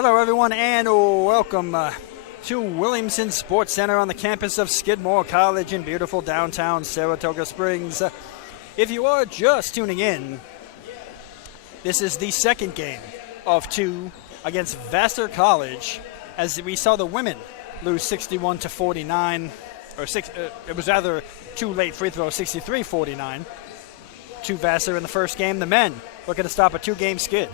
Hello, everyone, and welcome to Williamson Sports Center on the campus of Skidmore College in beautiful downtown Saratoga Springs. If you are just tuning in, this is the second game of two against Vassar College, as we saw the women lose 61-49, it was rather two late free throws, 63-49 to Vassar in the first game. The men looking to stop a two-game skid.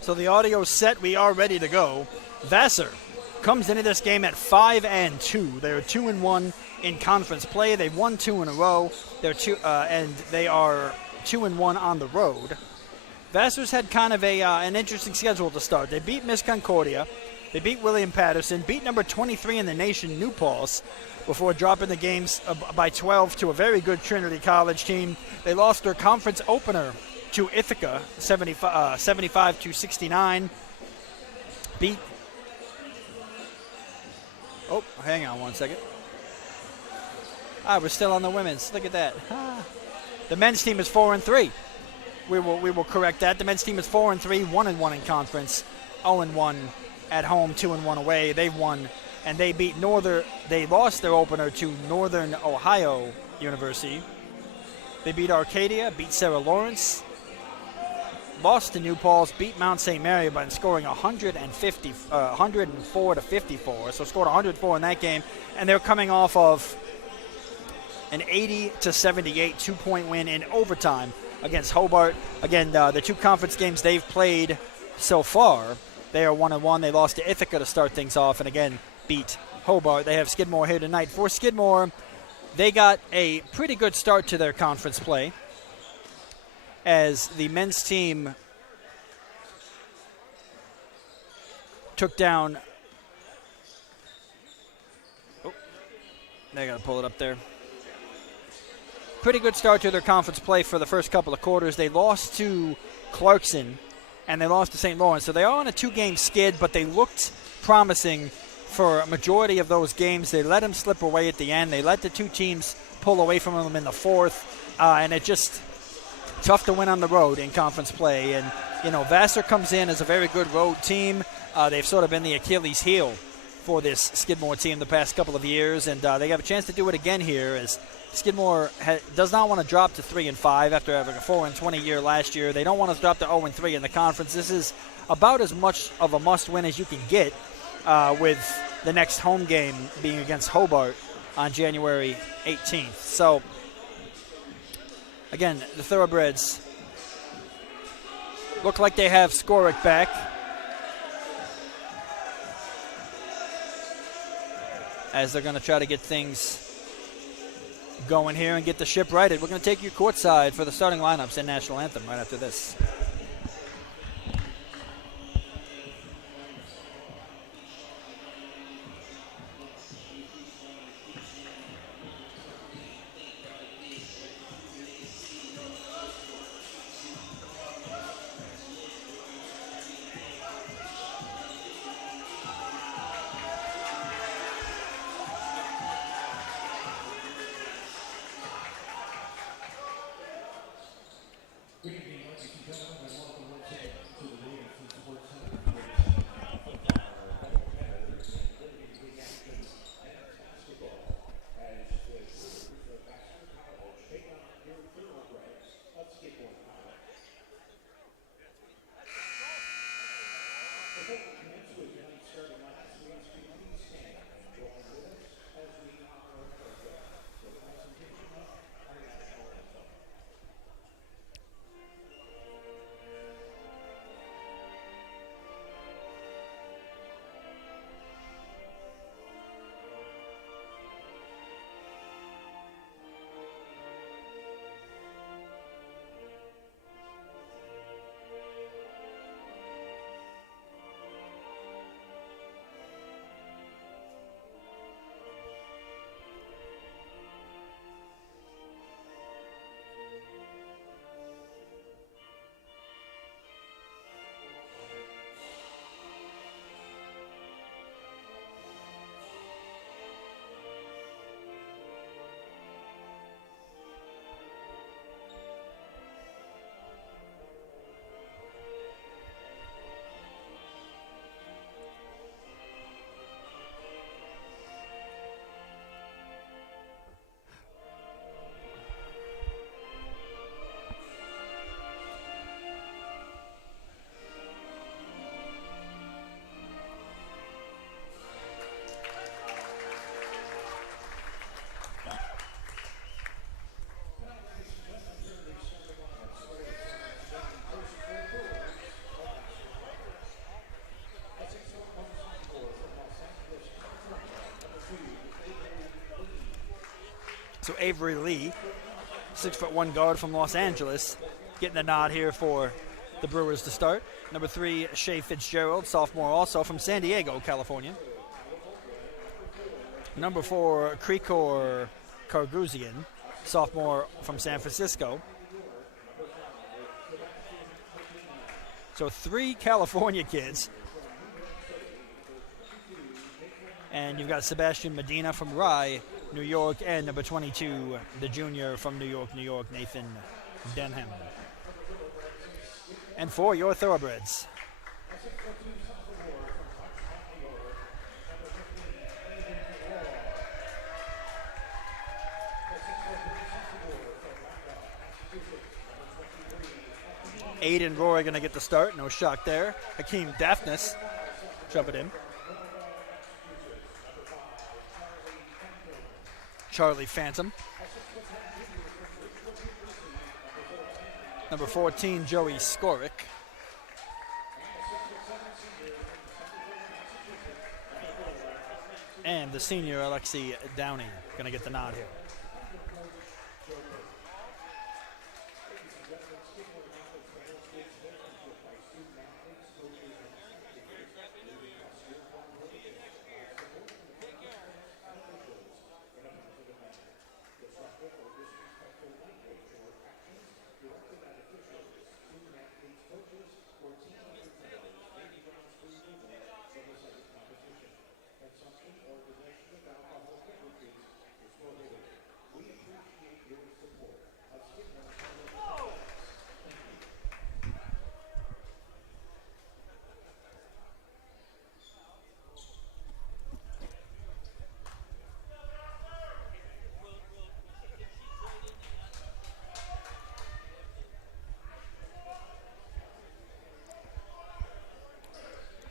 So the audio's set. We are ready to go. Vassar comes into this game at 5-2. They're 2-1 in conference play. They've won two in a row. And they are 2-1 on the road. Vassar's had kind of an interesting schedule to start. They beat Miss Concordia. They beat William Patterson. Beat number 23 in the nation, New Paltz, before dropping the games by 12 to a very good Trinity College team. They lost their conference opener to Ithaca, 75-69. Beat. Oh, hang on one second. We're still on the women's. Look at that. The men's team is 4-3. We will correct that. The men's team is 4-3, 1-1 in conference, 0-1 at home, 2-1 away. They've won, and they beat They lost their opener to Northern Ohio University. They beat Arcadia, beat Sarah Lawrence. Lost to New Paltz, beat Mount St. Mary by scoring 104-54. So scored 104 in that game, and they're coming off of an 80-78 2-point win in overtime against Hobart. Again, the two conference games they've played so far, they are 1-1. They lost to Ithaca to start things off, and again beat Hobart. They have Skidmore here tonight. For Skidmore, they got a pretty good start to their conference play, as the men's team took down. Oh, they got to pull it up there. Pretty good start to their conference play for the first couple of quarters. They lost to Clarkson, and they lost to St. Lawrence. So they are on a two-game skid, but they looked promising for a majority of those games. They let them slip away at the end. They let the two teams pull away from them in the fourth, and it just tough to win on the road in conference play. And, Vassar comes in as a very good road team. They've sort of been the Achilles heel for this Skidmore team the past couple of years, and they have a chance to do it again here, as Skidmore does not want to drop to 3-5 after having a 4-20 year last year. They don't want to drop to 0-3 in the conference. This is about as much of a must-win as you can get, with the next home game being against Hobart on January 18th. So, again, the Thoroughbreds look like they have Skorick back, as they're going to try to get things going here and get the ship righted. We're going to take you courtside for the starting lineups and national anthem right after this. So Avery Lee, 6'1" guard from Los Angeles, getting the nod here for the Brewers to start. Number 3, Shea Fitzgerald, sophomore also from San Diego, California. Number 4, Krikor Karguzian, sophomore from San Francisco. So 3 California kids. And you've got Sebastian Medina from Rye, New York, and number 22, the junior from New York, Nathan Denham. And for your Thoroughbreds, Aiden Roy going to get the start. No shock there. Hakeem Daphnis shove it in. Charlie Phantom. Number 14, Joey Skorick. And the senior, Alexi Downey, going to get the nod here.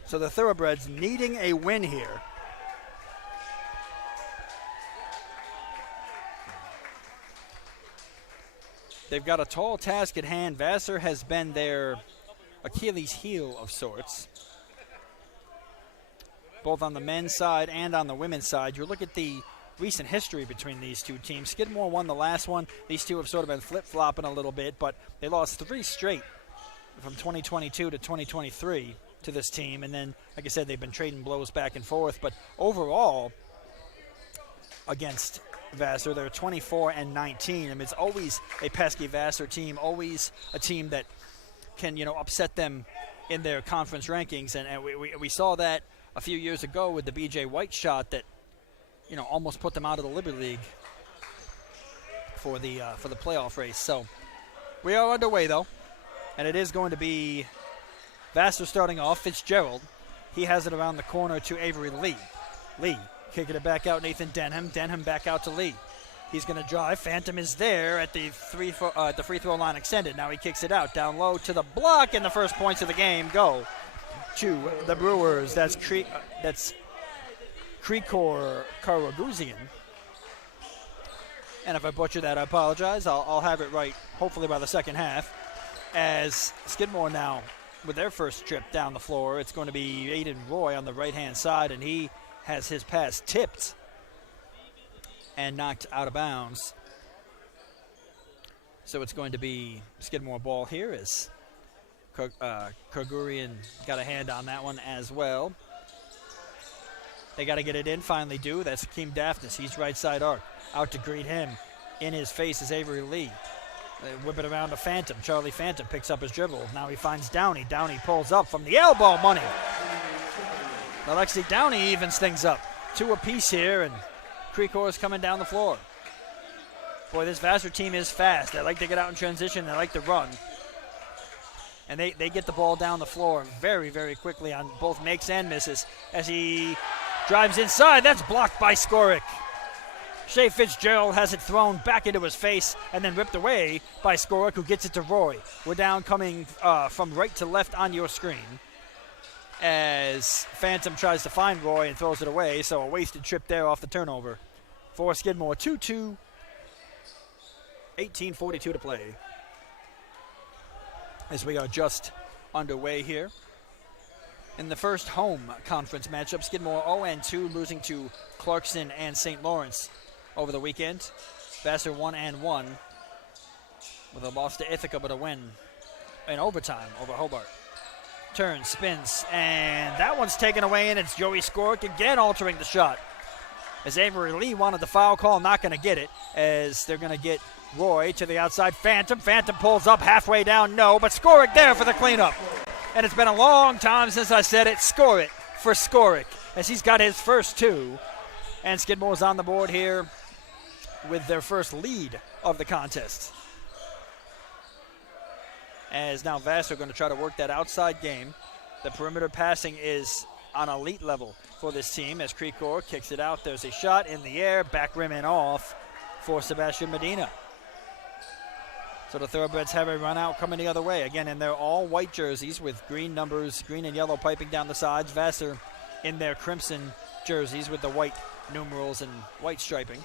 So the Thoroughbreds needing a win here. They've got a tall task at hand. Vassar has been their Achilles heel of sorts, both on the men's side and on the women's side. You look at the recent history between these two teams. Skidmore won the last one. These two have sort of been flip-flopping a little bit, but they lost 3 straight from 2022 to 2023 to this team. And then, like I said, they've been trading blows back and forth. But overall, against Vassar, they're 24-19. I mean, it's always a pesky Vassar team, always a team that can, upset them in their conference rankings. And we saw that a few years ago with the B.J. White shot that, almost put them out of the Liberty League for the playoff race. So we are underway, though, and it is going to be Vassar starting off. Fitzgerald, he has it around the corner to Avery Lee. Lee kicking it back out, Nathan Denham. Denham back out to Lee. He's going to drive. Phantom is there at the free throw line extended. Now he kicks it out down low to the block, and the first points of the game go to the Brewers. That's Krikor Karaguzian. And if I butcher that, I apologize. I'll have it right, hopefully by the second half. As Skidmore now, with their first trip down the floor, it's going to be Aiden Roy on the right-hand side, and he has his pass tipped and knocked out of bounds. So it's going to be Skidmore ball here as Kogurian got a hand on that one as well. They got to get it in, finally do. That's Hakeem Daphnis. He's right side arc. Out to greet him. In his face is Avery Lee. They whip it around to Phantom. Charlie Phantom picks up his dribble. Now he finds Downey. Downey pulls up from the elbow. Money. Alexi Downey evens things up. 2 apiece here, and Krikor is coming down the floor. Boy, this Vassar team is fast. They like to get out in transition. They like to run. And they get the ball down the floor very, very quickly on both makes and misses. As he drives inside, that's blocked by Skorick. Shea Fitzgerald has it thrown back into his face and then ripped away by Skorick, who gets it to Roy. We're down coming from right to left on your screen as Phantom tries to find Roy and throws it away, so a wasted trip there off the turnover. For Skidmore, 2-2, 18:42 to play. As we are just underway here. In the first home conference matchup, Skidmore 0-2, losing to Clarkson and St. Lawrence over the weekend. Vassar 1-1 with a loss to Ithaca, but a win in overtime over Hobart. Turns, spins, and that one's taken away, and it's Joey Skorick again altering the shot. As Avery Lee wanted the foul call, not going to get it, as they're going to get Roy to the outside. Phantom pulls up halfway down, no, but Skorick there for the cleanup. And it's been a long time since I said it. Score it for Skorick, as he's got his first two. And Skidmore's on the board here with their first lead of the contest. As now Vassar are going to try to work that outside game. The perimeter passing is on elite level for this team as Creekor kicks it out. There's a shot in the air, back rim and off for Sebastian Medina. So the Thoroughbreds have a run out coming the other way. Again, in their all white jerseys with green numbers, green and yellow piping down the sides. Vassar in their crimson jerseys with the white numerals and white striping.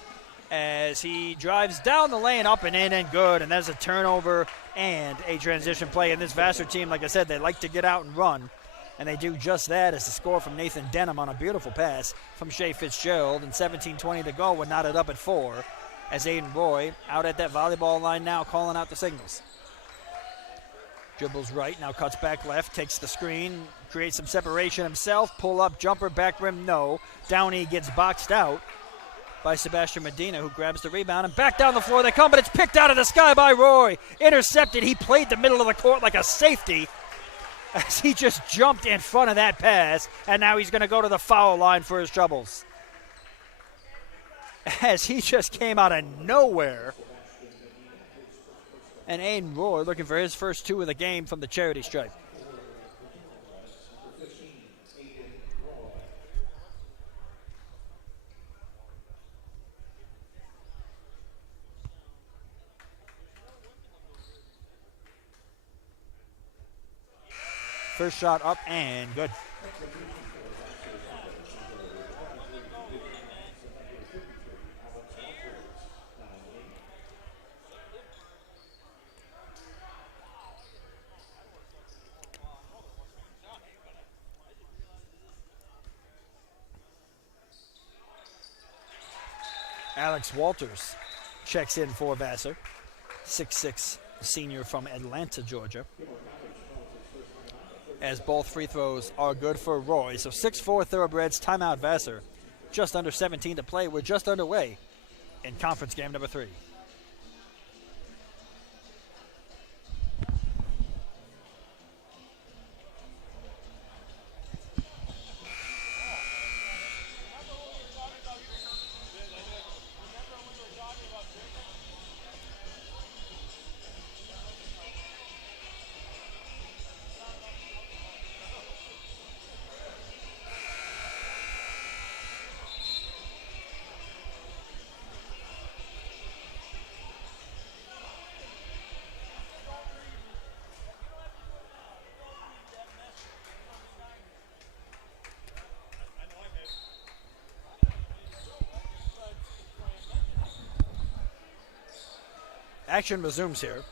As he drives down the lane, up and in, and good. And there's a turnover and a transition play. And this Vassar team, like I said, they like to get out and run. And they do just that as the score from Nathan Denham on a beautiful pass from Shea Fitzgerald. And 17:20 to go would knot it up at 4. As Aiden Roy out at that volleyball line now calling out the signals. Dribbles right, now cuts back left, takes the screen, creates some separation himself. Pull up, jumper, back rim, no. Downey gets boxed out by Sebastian Medina, who grabs the rebound, and back down the floor they come, but it's picked out of the sky by Roy. Intercepted. He played the middle of the court like a safety as he just jumped in front of that pass, and now he's going to go to the foul line for his troubles. As he just came out of nowhere. And Aiden Roy looking for his first two of the game from the charity stripe. First shot up and good. Alex Walters checks in for Vassar, 6'6", senior from Atlanta, Georgia. As both free throws are good for Roy. So 6-4 Thoroughbreds, timeout Vassar. Just under 17 to play. We're just underway in conference game number 3. Action resumes here.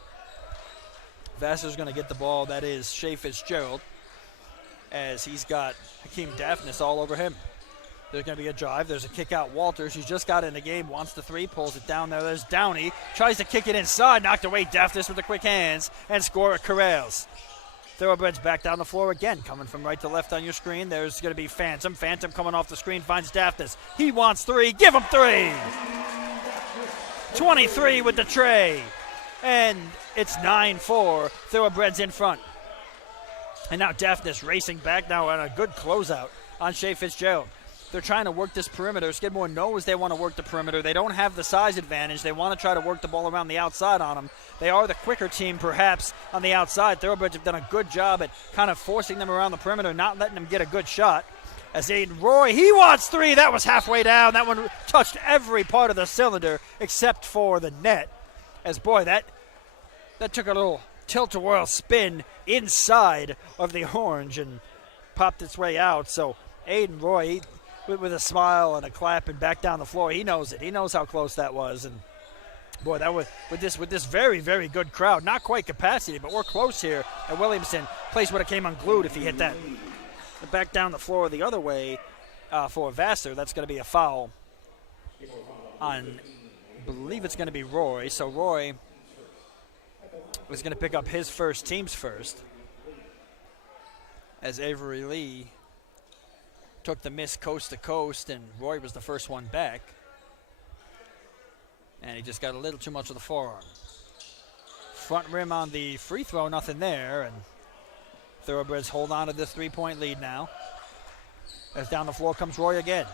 Vassar's going to get the ball. That is Shea Fitzgerald, as he's got Hakeem Daphnis all over him. There's going to be a drive. There's a kick out. Walters, who's just got in the game, wants the three, pulls it down there. There's Downey, tries to kick it inside, knocked away. Daphnis with the quick hands, and score at Corrales. Thoroughbreds back down the floor again, coming from right to left on your screen. There's going to be Phantom. Phantom coming off the screen, finds Daphnis. He wants three. Give him three. 23 with the tray. And it's 9-4. Thoroughbreds in front. And now Daphnis racing back now on a good closeout on Shea Fitzgerald. They're trying to work this perimeter. Skidmore knows they want to work the perimeter. They don't have the size advantage. They want to try to work the ball around the outside on them. They are the quicker team, perhaps, on the outside. Thoroughbreds have done a good job at kind of forcing them around the perimeter, not letting them get a good shot. As Aiden Roy, he wants three. That was halfway down. That one touched every part of the cylinder except for the net. As, boy, that took a little tilt-a-whirl spin inside of the orange and popped its way out. So Aiden Roy, with a smile and a clap and back down the floor, he knows it. He knows how close that was. And, boy, that was with this very, very good crowd. Not quite capacity, but we're close here. And Williamson, place would have came unglued if he hit that. Back down the floor the other way for Vassar. That's going to be a foul on believe it's going to be Roy. So Roy is going to pick up his first, team's first, as Avery Lee took the miss coast to coast, and Roy was the first one back. And he just got a little too much of the forearm. Front rim on the free throw, nothing there, and Thoroughbreds hold on to this 3-point lead now. As down the floor comes Roy again.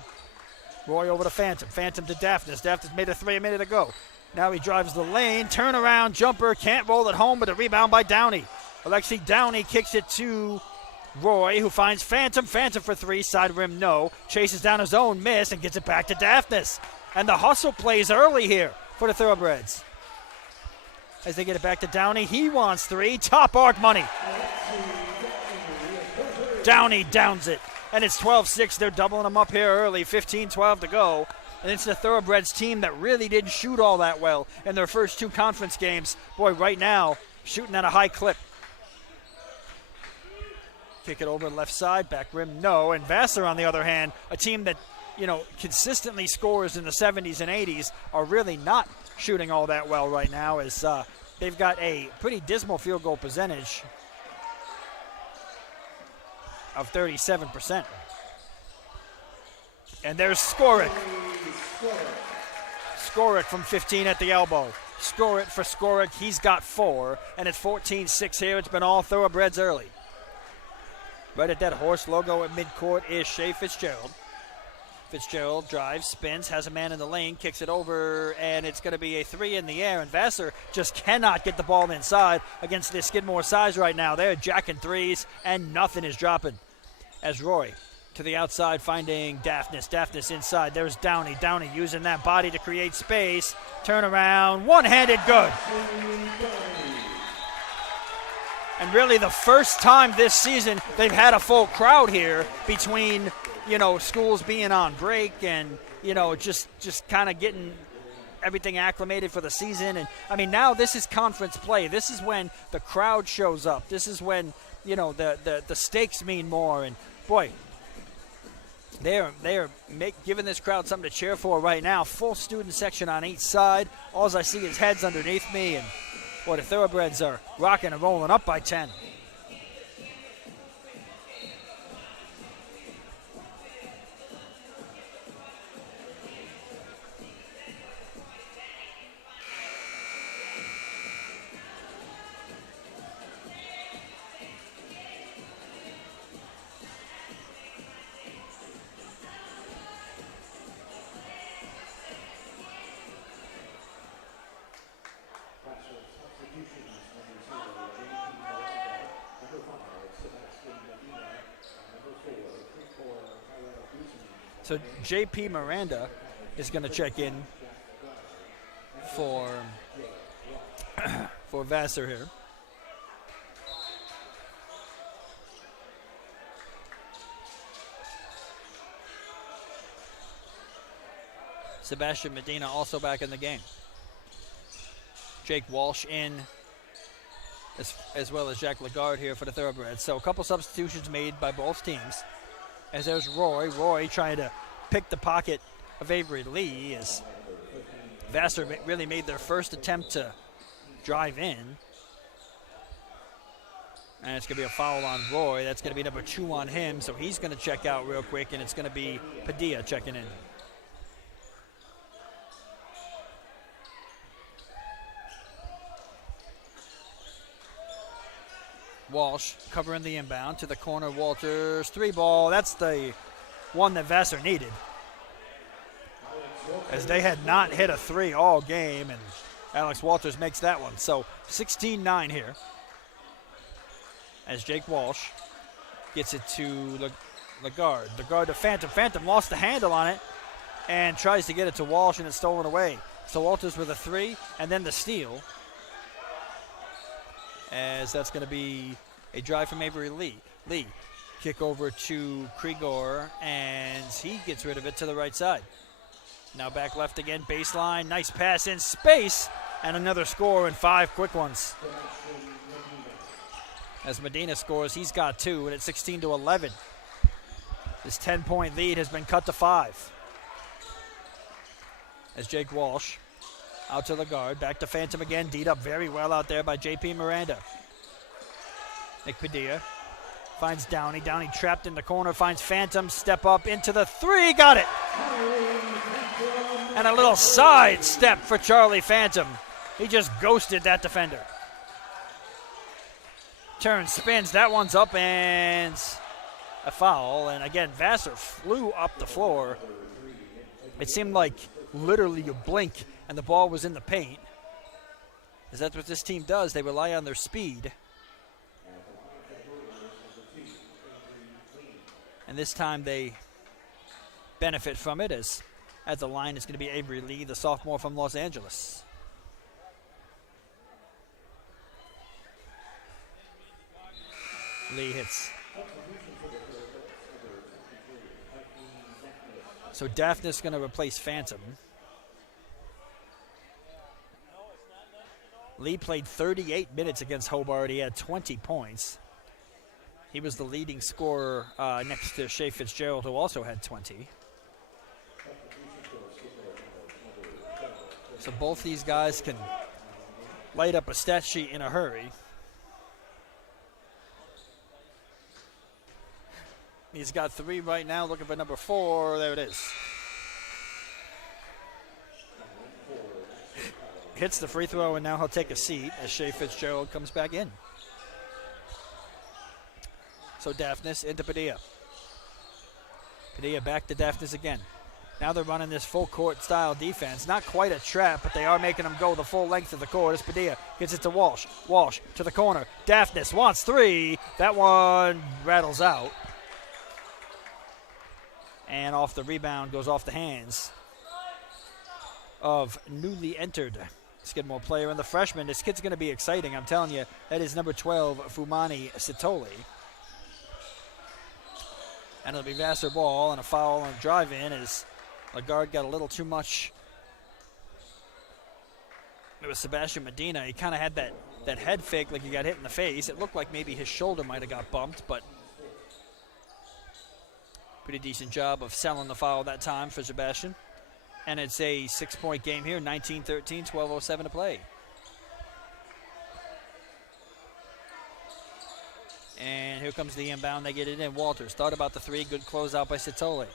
Roy over to Phantom. Phantom to Daphnis. Daphnis made a 3 a minute ago. Now he drives the lane. Turnaround jumper. Can't roll it home, but a rebound by Downey. Alexi Downey kicks it to Roy, who finds Phantom. Phantom for 3. Side rim, no. Chases down his own miss and gets it back to Daphnis. And the hustle plays early here for the Thoroughbreds. As they get it back to Downey. He wants 3. Top arc money. Downey downs it. And it's 12-6. They're doubling them up here early. 15-12 to go. And it's the Thoroughbreds team that really didn't shoot all that well in their first 2 conference games. Boy, right now, shooting at a high clip. Kick it over the left side. Back rim, no. And Vassar, on the other hand, a team that, consistently scores in the 70s and 80s, are really not shooting all that well right now, as they've got a pretty dismal field goal percentage of 37%. And there's Skoric. Skoric from 15 at the elbow. Score it for Skoric. He's got 4, and it's 14-6 here. It's been all Thoroughbreds early. Right at that horse logo at midcourt is Shea Fitzgerald. Fitzgerald drives, spins, has a man in the lane, kicks it over, and it's going to be a 3 in the air. And Vassar just cannot get the ball inside against this Skidmore size right now. They're jacking 3s, and nothing is dropping. As Roy to the outside, finding Daphnis. Daphnis inside. There's Downey. Downey using that body to create space. Turnaround, one-handed, good. And really the first time this season they've had a full crowd here between, schools being on break and, just kind of getting everything acclimated for the season. And, now this is conference play. This is when the crowd shows up. This is when, the stakes mean more. And, boy, they are giving this crowd something to cheer for right now. Full student section on each side. All I see is heads underneath me, and boy, the Thoroughbreds are rocking and rolling up by 10. So J.P. Miranda is going to check in for Vassar here. Sebastian Medina also back in the game. Jake Walsh in, as well as Jack Lagarde here for the Thoroughbreds. So a couple substitutions made by both teams. As there's Roy. Roy trying to pick the pocket of Avery Lee, as Vassar really made their first attempt to drive in. And it's going to be a foul on Roy. That's going to be number 2 on him, so he's going to check out real quick, and it's going to be Padilla checking in. Walsh covering the inbound to the corner. Walters, 3 ball. That's the one that Vassar needed, as they had not hit a 3 all game, and Alex Walters makes that one. So 16-9 here, as Jake Walsh gets it to Lagarde. Lagarde to Phantom. Phantom lost the handle on it and tries to get it to Walsh, and it's stolen away. So Walters with a 3, and then the steal, as that's going to be a drive from Avery Lee. Lee, kick over to Krigor, and he gets rid of it to the right side. Now back left again, baseline, nice pass in space, and another score, and 5 quick ones. As Medina scores, he's got 2, and it's 16-11. This 10-point lead has been cut to 5. As Jake Walsh Out to the guard. Back to Phantom again. D'd up very well out there by J.P. Miranda. Nick Padilla finds Downey. Downey trapped in the corner. Finds Phantom. Step up into the three. Got it. And a little side step for Charlie Phantom. He just ghosted that defender. Turns, spins. That one's up and a foul. And again, Vassar flew up the floor. It seemed like literally you blink and the ball was in the paint. Because that's what this team does. They rely on their speed. And this time they benefit from it as at the line is going to be Avery Lee, the sophomore from Los Angeles. Lee hits. So Daphnis going to replace Phantom. Lee played 38 minutes against Hobart. He had 20 points. He was the leading scorer next to Shea Fitzgerald, who also had 20. So both these guys can light up a stat sheet in a hurry. He's got 3 right now, looking for number 4. There it is. Hits the free throw, and now he'll take a seat as Shea Fitzgerald comes back in. So Daphnis into Padilla. Padilla back to Daphnis again. Now they're running this full court style defense. Not quite a trap, but they are making them go the full length of the court as Padilla gets it to Walsh. Walsh to the corner. Daphnis wants 3. That one rattles out. And off the rebound, goes off the hands of newly entered Skidmore player and the freshman. This kid's going to be exciting, I'm telling you. That is number 12, Fumani Sitoli. And it'll be Vassar ball and a foul on a drive-in as Lagarde got a little too much. It was Sebastian Medina. He kind of had that head fake like he got hit in the face. It looked like maybe his shoulder might have got bumped, but pretty decent job of selling the foul that time for Sebastian. And it's a 6-point game here, 19-13, 12:07 to play. And here comes the inbound. They get it in. Walters thought about the 3. Good closeout by Sitole.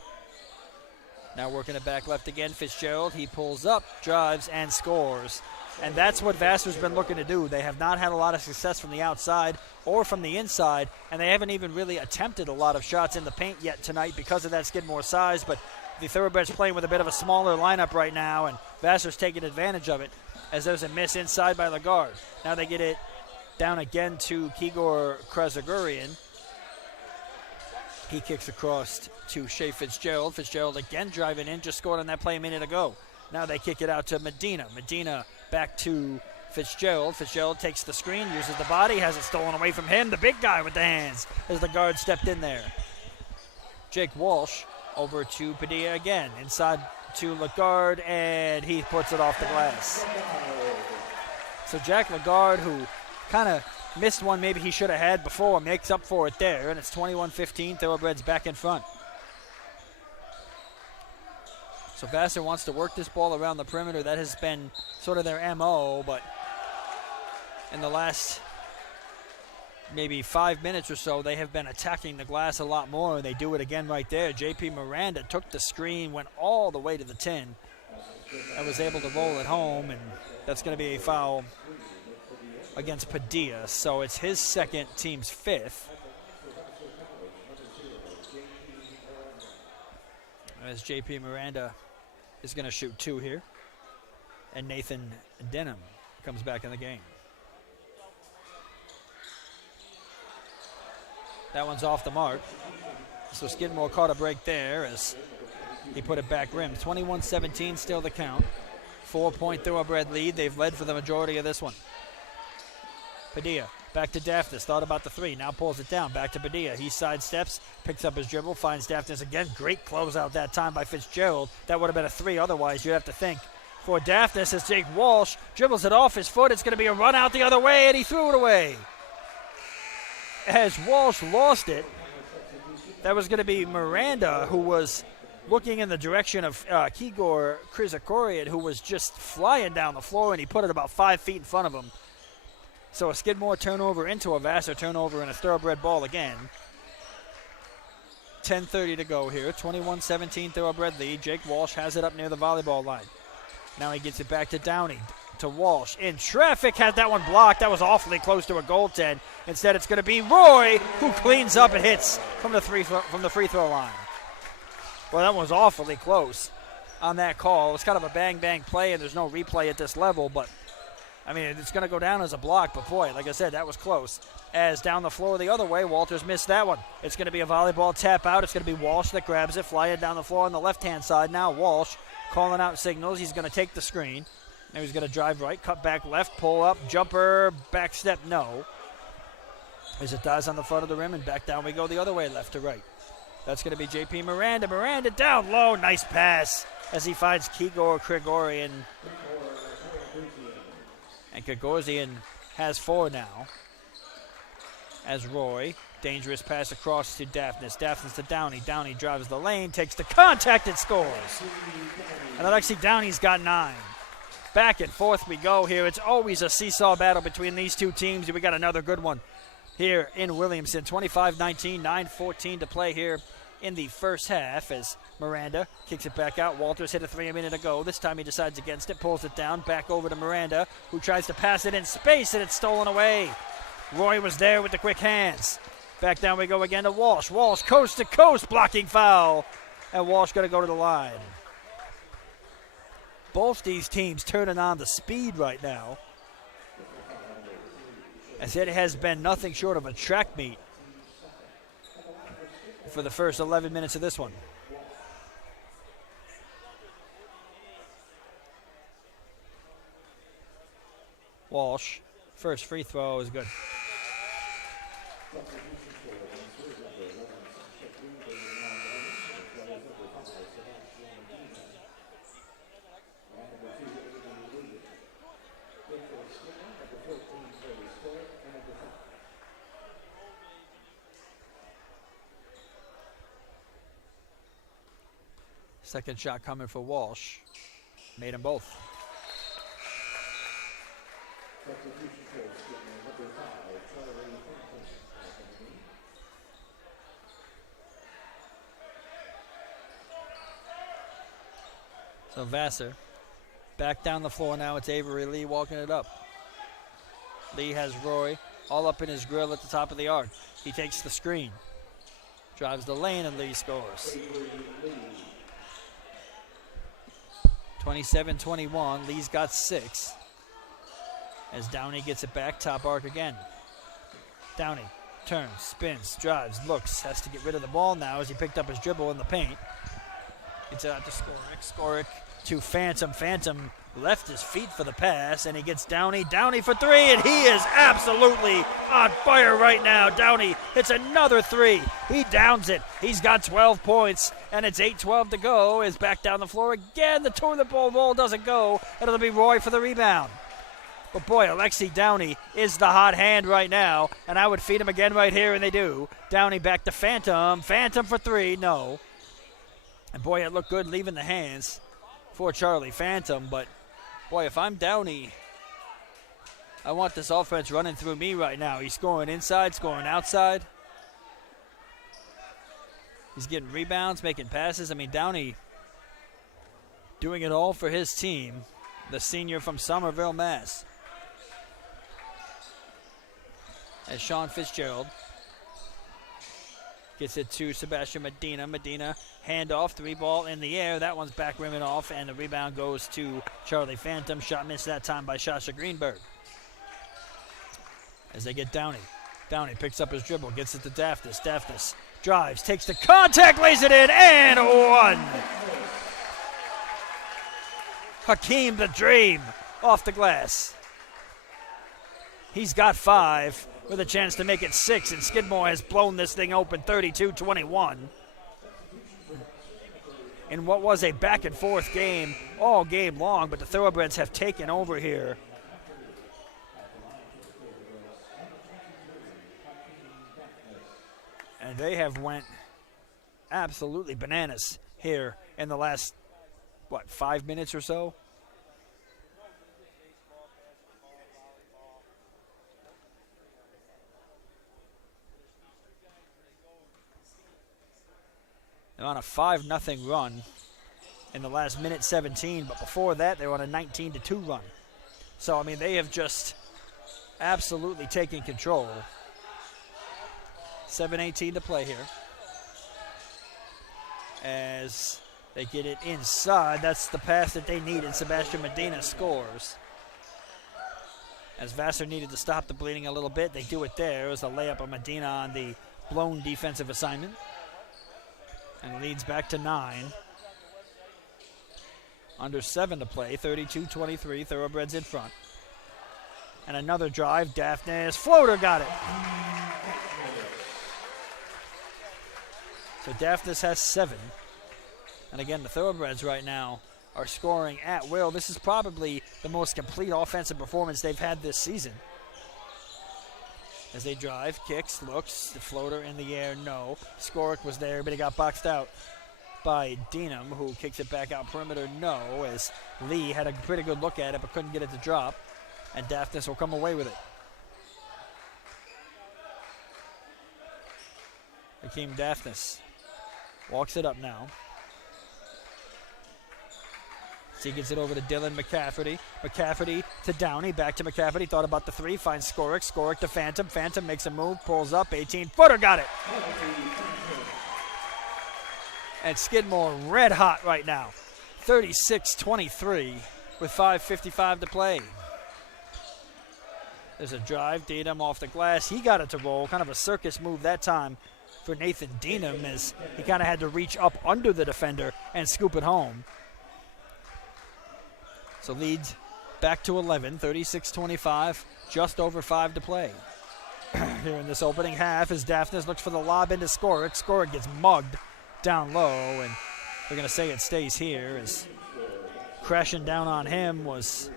Now working it back left again. Fitzgerald, he pulls up, drives, and scores. And that's what Vassar's been looking to do. They have not had a lot of success from the outside or from the inside, and they haven't even really attempted a lot of shots in the paint yet tonight because of that Skidmore size. But the Thoroughbreds playing with a bit of a smaller lineup right now, and Vassar's taking advantage of it as there's a miss inside by Lagarde. Now they get it down again to Kigor Krasagurian. He kicks across to Shea Fitzgerald. Fitzgerald again driving in, just scored on that play a minute ago. Now they kick it out to Medina. Medina back to Fitzgerald. Fitzgerald takes the screen, uses the body, has it stolen away from him. The big guy with the hands as the guard stepped in there. Jake Walsh over to Padilla again. Inside to Lagarde, and he puts it off the glass. So Jack Lagarde, who kind of missed one maybe he should have had before, makes up for it there, and it's 21-15. Thoroughbreds back in front. So Vassar wants to work this ball around the perimeter. That has been sort of their MO, but in the last maybe 5 minutes or so, they have been attacking the glass a lot more, and they do it again right there. J.P. Miranda took the screen, went all the way to the 10, and was able to roll it home, and that's going to be a foul against Padilla. So it's his second, team's 5th. As J.P. Miranda is going to shoot 2 here. And Nathan Denham comes back in the game. That one's off the mark. So Skidmore caught a break there as he put it back rim. 21-17 still the count. 4-point Thoroughbred lead. They've led for the majority of this one. Padilla back to Daphnis. Thought about the 3. Now pulls it down. Back to Padilla. He sidesteps. Picks up his dribble. Finds Daphnis again. Great closeout that time by Fitzgerald. That would have been a 3 otherwise, you'd have to think. For Daphnis as Jake Walsh dribbles it off his foot. It's going to be a run out the other way, and he threw it away. As Walsh lost it, that was going to be Miranda who was looking in the direction of Kigor Krizakorian, who was just flying down the floor, and he put it about 5 feet in front of him. So a Skidmore turnover into a Vassar turnover and a thoroughbred ball again. 10:30 to go here. 21-17 thoroughbred lead. Jake Walsh has it up near the volleyball line. Now he gets it back to Downey. To Walsh. In traffic, had that one blocked. That was awfully close to a goaltend. Instead, it's going to be Roy who cleans up and hits from the free throw line. Well, that was awfully close on that call. It was kind of a bang-bang play, and there's no replay at this level, but I mean, it's going to go down as a block, but boy, like I said, that was close. As down the floor the other way, Walters missed that one. It's going to be a volleyball tap out. It's going to be Walsh that grabs it, flying down the floor on the left-hand side. Now Walsh calling out signals. He's going to take the screen. Now he's going to drive right, cut back left, pull up, jumper, back step, no. As it dies on the front of the rim, and back down we go the other way, left to right. That's going to be J.P. Miranda. Miranda down low, nice pass as he finds Kigor Krigorian. And Krigorian has 4 now. As Roy, dangerous pass across to Daphnis. Daphnis to Downey. Downey drives the lane, takes the contact, and scores. And Alexi Downey's got 9. Back and forth we go here. It's always a seesaw battle between these two teams. We got another good one here in Williamson. 25-19, 9:14 to play here in the first half as Miranda kicks it back out. Walters hit a 3 a minute ago. This time he decides against it, pulls it down, back over to Miranda, who tries to pass it in space, and it's stolen away. Roy was there with the quick hands. Back down we go again to Walsh. Walsh coast to coast, blocking foul, and Walsh going to go to the line. Both these teams turning on the speed right now, as it has been nothing short of a track meet for the first 11 minutes of this one. Walsh, first free throw is good. Second shot coming for Walsh. Made them both. So Vassar back down the floor now. It's Avery Lee walking it up. Lee has Roy all up in his grill at the top of the arc. He takes the screen, drives the lane, and Lee scores. 27-21. Lee's got 6. As Downey gets it back, top arc again. Downey turns, spins, drives, looks, has to get rid of the ball now as he picked up his dribble in the paint. Gets it out to Skorik. Skorik to Phantom. Phantom left his feet for the pass, and he gets Downey. Downey for 3, and he is absolutely on fire right now. Downey hits another 3. He downs it. He's got 12 points, and it's 8:12 to go. Is back down the floor again. The toilet bowl ball doesn't go, and it'll be Roy for the rebound. But boy, Alexi Downey is the hot hand right now, and I would feed him again right here, and they do. Downey back to Phantom. Phantom for 3, no. And boy, it looked good leaving the hands for Charlie Phantom, but boy, if I'm Downey, I want this offense running through me right now. He's scoring inside, scoring outside. He's getting rebounds, making passes. I mean, Downey doing it all for his team, the senior from Somerville, Mass. As Sean Fitzgerald gets it to Sebastian Medina. Medina, handoff, 3-ball in the air. That one's back rimming off, and the rebound goes to Charlie Phantom. Shot missed that time by Shasha Greenberg. As they get Downey. Downey picks up his dribble, gets it to Daphnis. Daphnis drives, takes the contact, lays it in, and 1. Hakeem the Dream off the glass. He's got 5 with a chance to make it 6, and Skidmore has blown this thing open 32-21. In what was a back-and-forth game all game long, but the Thoroughbreds have taken over here. And they have went absolutely bananas here in the last, 5 minutes or so? They're on a 5-0 run in the last minute 17, but before that they were on a 19-2 run. So, I mean, they have just absolutely taken control. 7:18 to play here. As they get it inside, that's the pass that they needed. Sebastian Medina scores. As Vassar needed to stop the bleeding a little bit, they do it there. It was a layup of Medina on the blown defensive assignment. And leads back to 9. Under 7 to play, 32-23, Thoroughbreds in front. And another drive, Daphnis, floater got it. So Daphnis has 7. And again, the Thoroughbreds right now are scoring at will. This is probably the most complete offensive performance they've had this season. As they drive, kicks, looks, the floater in the air, no. Skoric was there, but he got boxed out by Denham, who kicks it back out perimeter, no. As Lee had a pretty good look at it, but couldn't get it to drop. And Daphnis will come away with it. Hakeem Daphnis walks it up now. So he gets it over to Dylan McCafferty. McCafferty to Downey. Back to McCafferty. Thought about the 3. Finds Skoric. Skoric to Phantom. Phantom makes a move. Pulls up. 18-footer. Got it. And Skidmore red hot right now. 36-23 with 5:55 to play. There's a drive. Denham off the glass. He got it to roll. Kind of a circus move that time for Nathan Denham, as he kind of had to reach up under the defender and scoop it home. So leads back to 11, 36-25, just over 5 to play. Here in this opening half as Daphnis looks for the lob into Skoric. Skoric gets mugged down low, and we're going to say it stays here, as crashing down on him was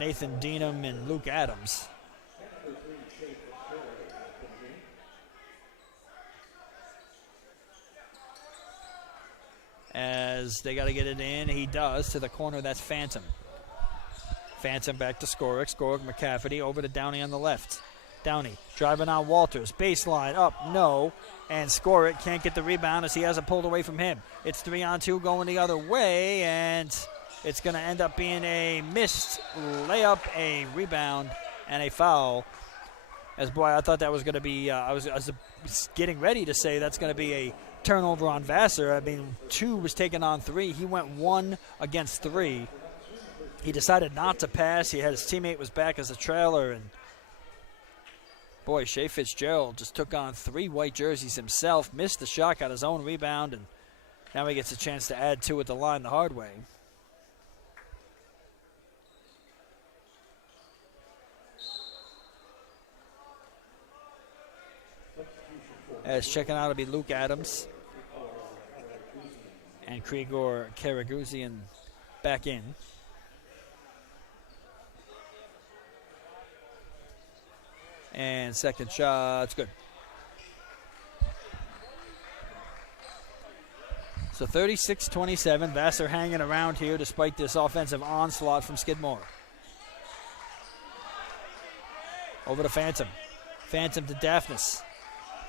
Nathan Denham and Luke Adams. As they got to get it in, he does, to the corner. That's Phantom. Phantom back to Skoric. Skoric, McCafferty over to Downey on the left. Downey driving on Walters. Baseline up, no. And Skoric can't get the rebound as he hasn't pulled away from him. It's 3-on-2 going the other way, and it's going to end up being a missed layup, a rebound, and a foul. As, boy, I thought that was going to be, I was getting ready to say that's going to be a turnover on Vassar. I mean, 2 was taken on 3. He went 1 against 3. He decided not to pass. He had his teammate was back as a trailer, and boy, Shea Fitzgerald just took on 3 white jerseys himself, missed the shot, got his own rebound, and now he gets a chance to add 2 at the line the hard way. As checking out will be Luke Adams and Krigor Karaguzian back in. And second shot's good. So 36-27, Vassar hanging around here despite this offensive onslaught from Skidmore. Over to Phantom. Phantom to Daphnis.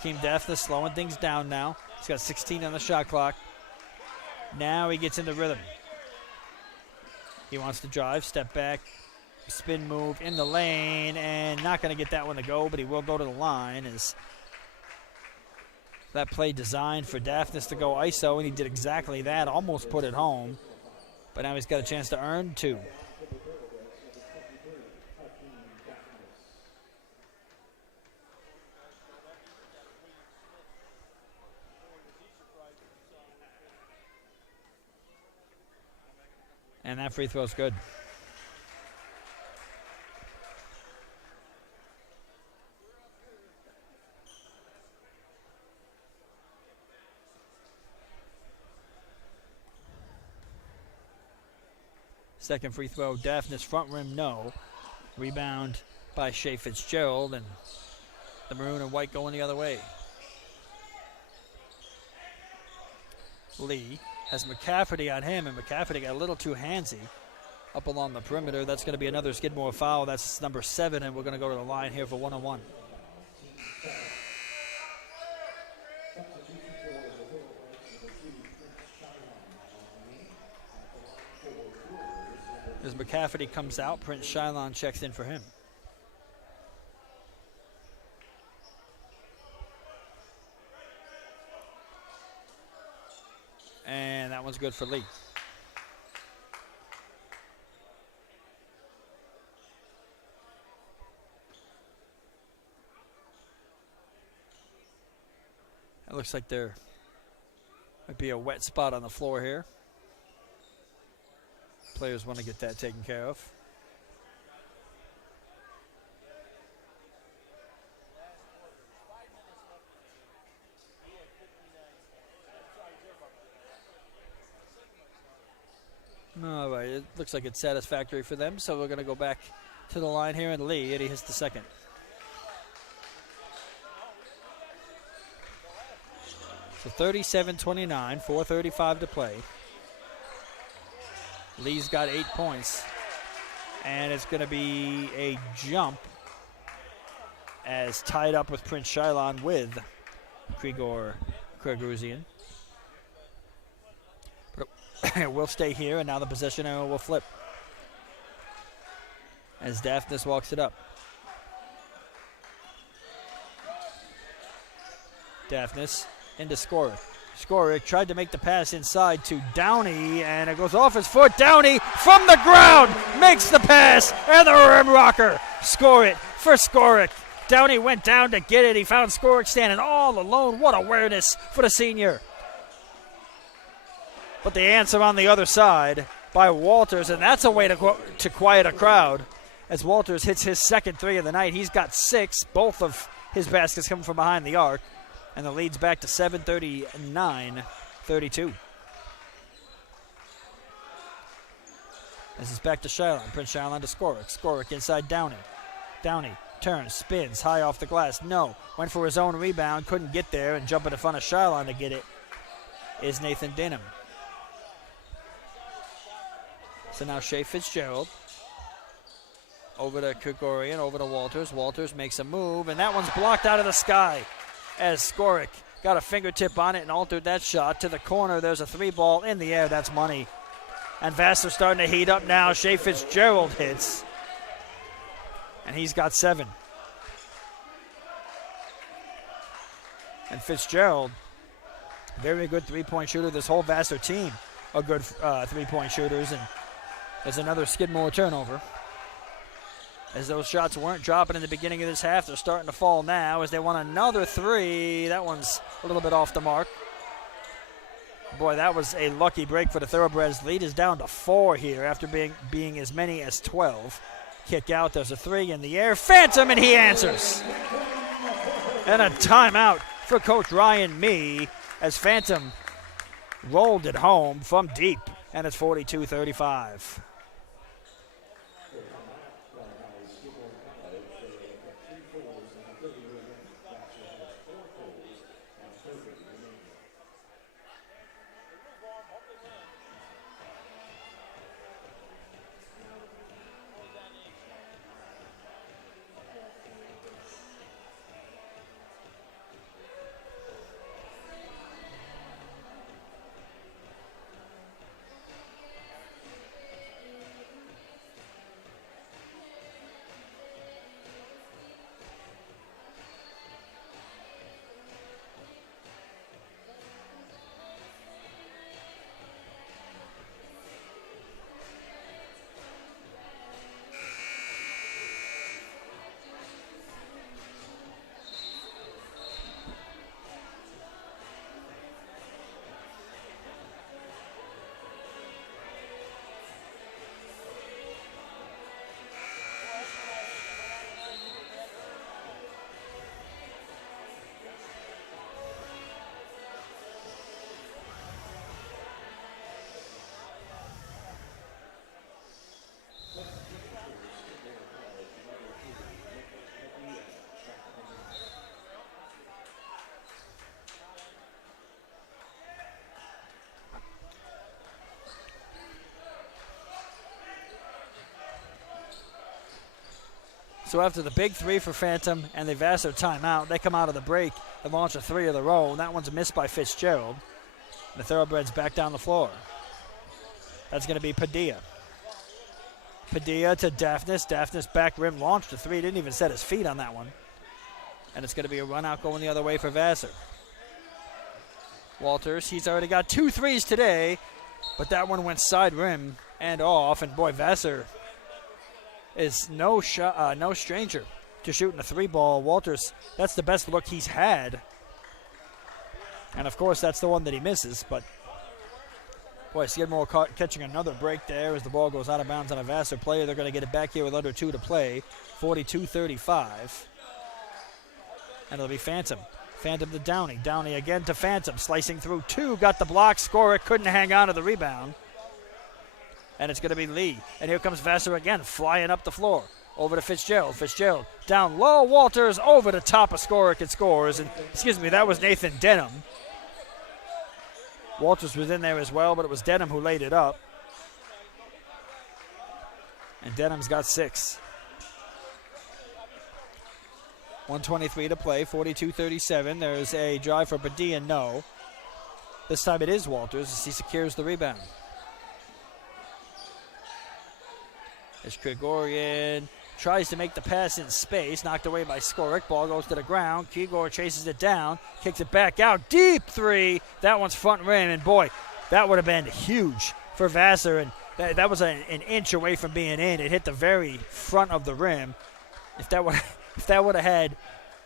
Team Daphnis slowing things down now. He's got 16 on the shot clock. Now he gets into rhythm. He wants to drive, step back, spin move in the lane, and not going to get that one to go, but he will go to the line. As that play designed for Daphnis to go ISO, and he did exactly that, almost put it home. But now he's got a chance to earn 2. And that free throw's good. Second free throw, Daphnis front rim, no. Rebound by Shea Fitzgerald, and the maroon and white going the other way. Lee has McCafferty on him, and McCafferty got a little too handsy up along the perimeter. That's going to be another Skidmore foul. That's number 7, and we're going to go to the line here for 1-on-1. As McCafferty comes out, Prince Shylon checks in for him. And that one's good for Lee. It looks like there might be a wet spot on the floor here. Players want to get that taken care of. All right, it looks like it's satisfactory for them, so we're going to go back to the line here, and Lee, and he hits the second. So 37-29, 4:35 to play. Lee's got 8 points, and it's going to be a jump as tied up with Prince Shylon with Grigor Kyrgyzstan. We'll stay here, and now the possession arrow will flip as Daphnis walks it up. Daphnis into Skoric. Skoric tried to make the pass inside to Downey, and it goes off his foot. Downey from the ground makes the pass, and the rim rocker. Score it for Skoric. Downey went down to get it. He found Skoric standing all alone. What awareness for the senior. But the answer on the other side by Walters, and that's a way to quiet a crowd as Walters hits his second 3 of the night. He's got 6. Both of his baskets come from behind the arc, and the lead's back to 7, 39-32. This is back to Shylon. Prince Shylon to Skoric. Skoric inside Downey. Downey turns, spins, high off the glass. No. Went for his own rebound, couldn't get there, and jumping in front of Shylon to get it is Nathan Denham. So now Shea Fitzgerald over to Kukorian, over to Walters. Walters makes a move, and that one's blocked out of the sky as Skoric got a fingertip on it and altered that shot to the corner. There's a 3-ball in the air. That's money. And Vassar starting to heat up now. Shea Fitzgerald hits, and he's got 7. And Fitzgerald, very good three-point shooter. This whole Vassar team are good three-point shooters, and there's another Skidmore turnover. As those shots weren't dropping in the beginning of this half, they're starting to fall now as they want another 3. That one's a little bit off the mark. Boy, that was a lucky break for the Thoroughbreds. Lead is down to 4 here after being as many as 12. Kick out, there's a 3 in the air. Phantom, and he answers. And a timeout for Coach Ryan Mee as Phantom rolled it home from deep, and it's 42-35. So after the big three for Phantom and the Vassar timeout, they come out of the break and launch a three of the row. And that one's missed by Fitzgerald. The Thoroughbreds back down the floor. That's going to be Padilla. Padilla to Daphnis. Daphnis back rim launched a three. Didn't even set his feet on that one. And it's going to be a run out going the other way for Vassar. Walters, he's already got 2 threes today, but that one went side rim and off. And boy, Vassar is no stranger to shooting a 3-ball. Walters, that's the best look he's had. And of course, that's the one that he misses. But boy, Skidmore catching another break there as the ball goes out of bounds on a Vassar player. They're going to get it back here with under 2 to play, 42-35. And it'll be Phantom. Phantom to Downey. Downey again to Phantom. Slicing through 2. Got the block. Score it. Couldn't hang on to the rebound. And it's going to be Lee. And here comes Vassar again, flying up the floor. Over to Fitzgerald. Fitzgerald down low. Walters over the top of Skoric and scores. And excuse me, that was Nathan Denham. Walters was in there as well, but it was Denham who laid it up. And Denham's got 6. 1:23 to play, 42-37. There's a drive for Padilla, no. This time it is Walters as he secures the rebound. As Gregorian tries to make the pass in space, knocked away by Skoric. Ball goes to the ground. Kigor chases it down, kicks it back out. Deep 3. That one's front rim, and boy, that would have been huge for Vassar. And that was an inch away from being in. It hit the very front of the rim. If that would have had,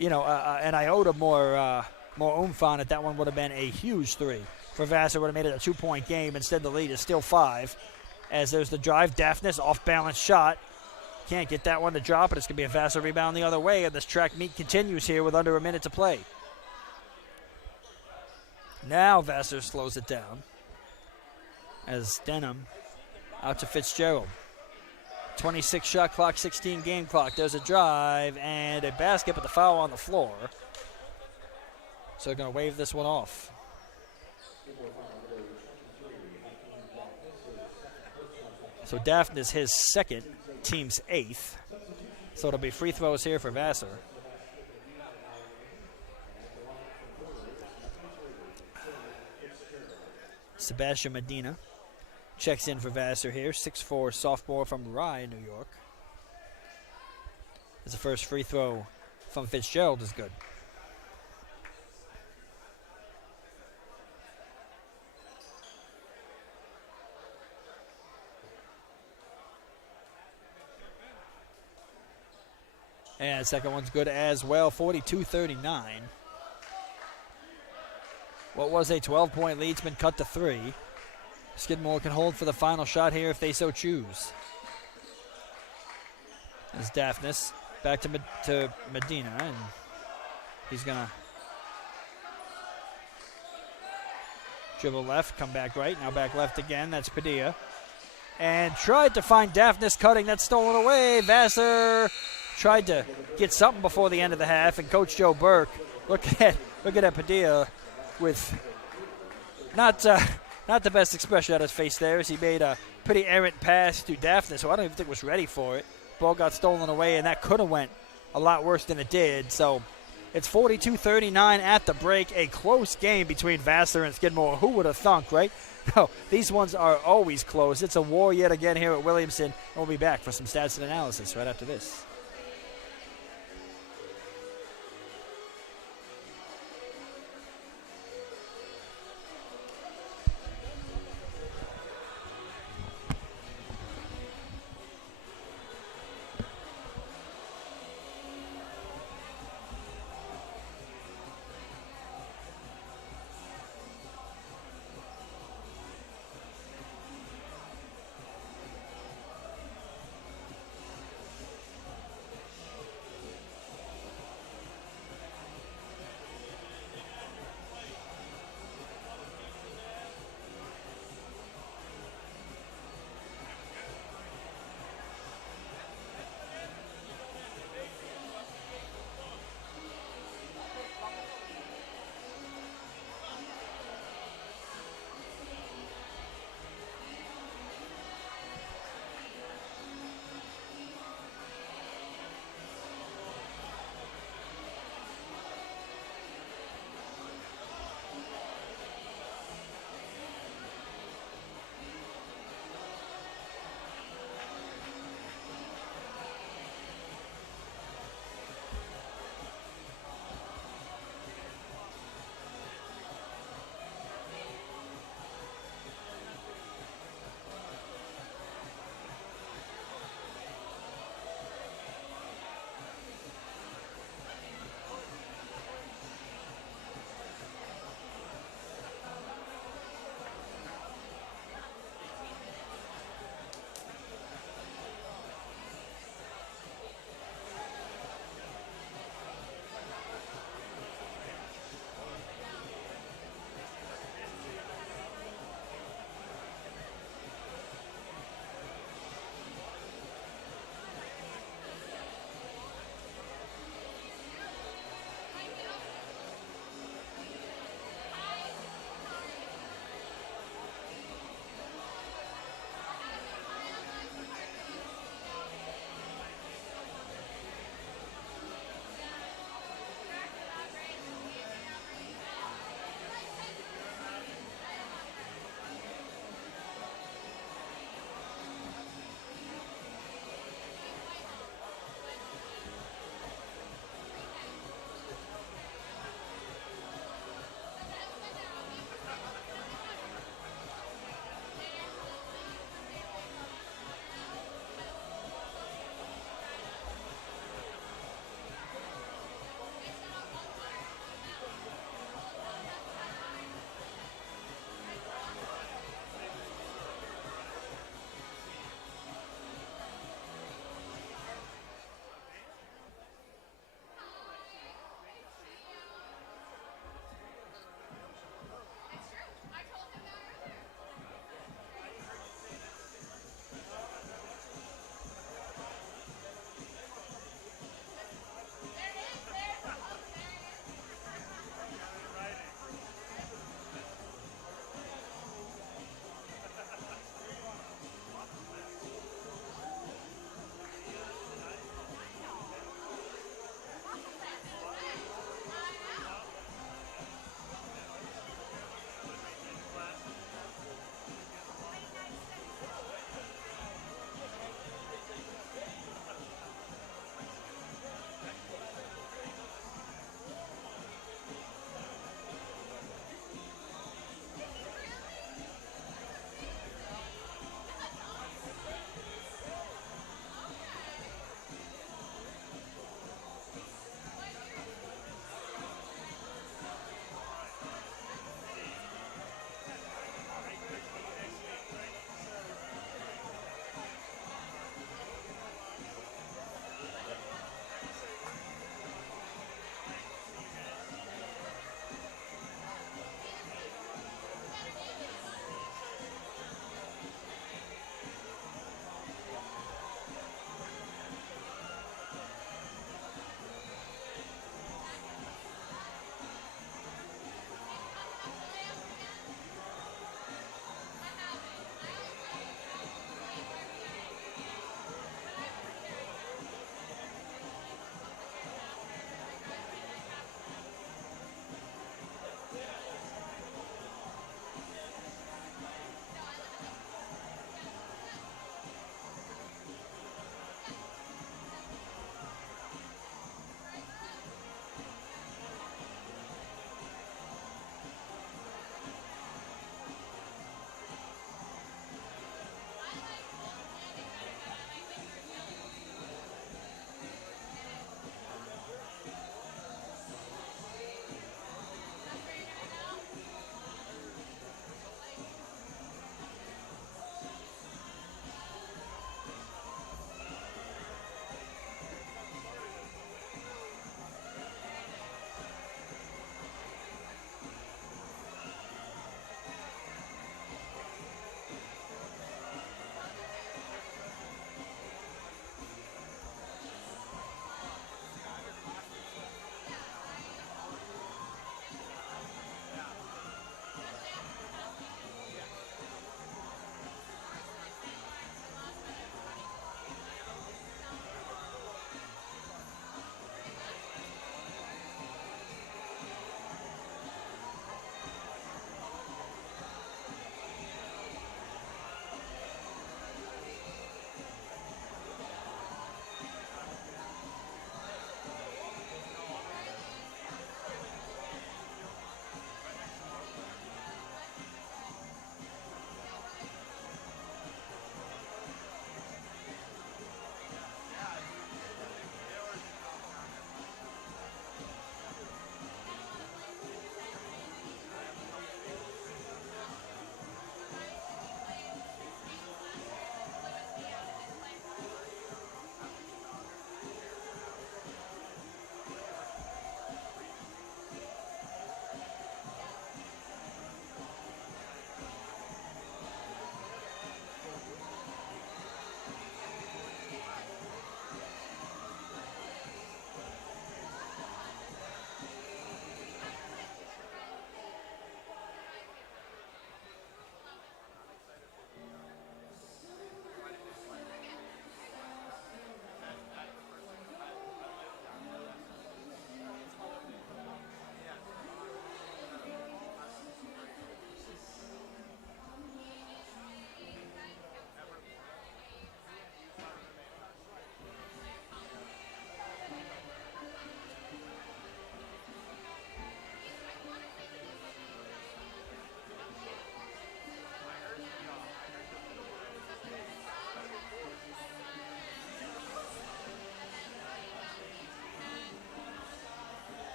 an iota more oomph on it, that one would have been a huge 3 for Vassar. Would have made it a 2-point game. Instead, the lead is still 5. As there's the drive, Daphnis off-balance shot. Can't get that one to drop, but it's going to be a Vassar rebound the other way. And this track meet continues here with under a minute to play. Now Vassar slows it down as Denham out to Fitzgerald. 26 shot clock, 16 game clock. There's a drive and a basket, but the foul on the floor. So they're going to wave this one off. So Daphnis his second, team's 8th. So it'll be free throws here for Vassar. Sebastian Medina checks in for Vassar here, 6'4", sophomore from Rye, New York. As the first free throw from Fitzgerald is good. And the second one's good as well, 42-39. What was a 12-point lead's been cut to 3. Skidmore can hold for the final shot here if they so choose. As Daphnis back to Medina, and he's going to dribble left, come back right, now back left again. That's Padilla. And tried to find Daphnis cutting. That's stolen away. Vassar tried to get something before the end of the half, and Coach Joe Burke, look at that Padilla with not the best expression on his face there, as he made a pretty errant pass to Daphnis, who I don't even think was ready for it. Ball got stolen away, and that could have went a lot worse than it did. So it's 42-39 at the break, a close game between Vassar and Skidmore. Who would have thunk, right? No, these ones are always close. It's a war yet again here at Williamson, and we'll be back for some stats and analysis right after this.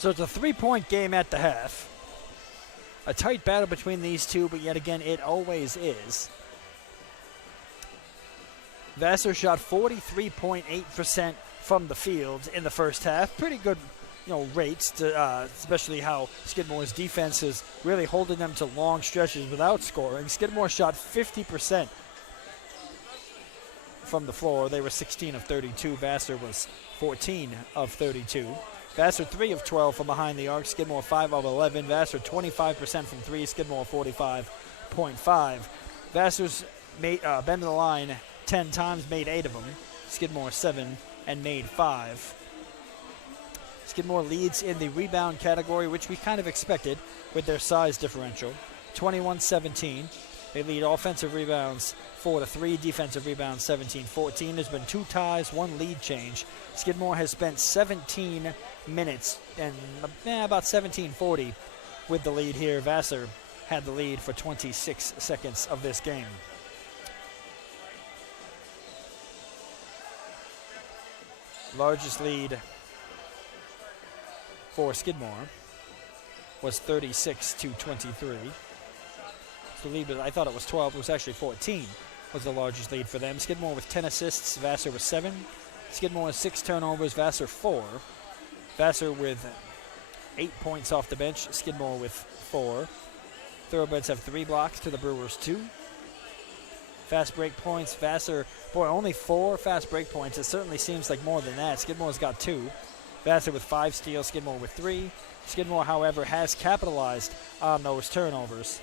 So it's a 3-point game at the half. A tight battle between these two, but yet again, it always is. Vassar shot 43.8% from the field in the first half. Pretty good, rates, to, especially how Skidmore's defense is really holding them to long stretches without scoring. Skidmore shot 50% from the floor. They were 16 of 32. Vassar was 14 of 32. Vassar 3 of 12 from behind the arc. Skidmore 5 of 11. Vassar 25% from 3. Skidmore 45.5. Vassar's been to the line 10 times, made 8 of them. Skidmore 7 and made 5. Skidmore leads in the rebound category, which we kind of expected with their size differential. 21-17. They lead offensive rebounds 4-3, defensive rebounds 17-14. There's been 2 ties, 1 lead change. Skidmore has spent 17 minutes and about 17:40 with the lead here. Vassar had the lead for 26 seconds of this game. Largest lead for Skidmore was 36-23. The lead was, I thought it was 12. It was actually 14 was the largest lead for them. Skidmore with 10 assists. Vassar with 7. Skidmore with 6 turnovers. Vassar 4. Vassar with 8 points off the bench. Skidmore with 4. Thoroughbreds have 3 blocks to the Brewers 2. Fast break points. Vassar, only 4 fast break points. It certainly seems like more than that. Skidmore's got 2. Vassar with 5 steals. Skidmore with 3. Skidmore, however, has capitalized on those turnovers,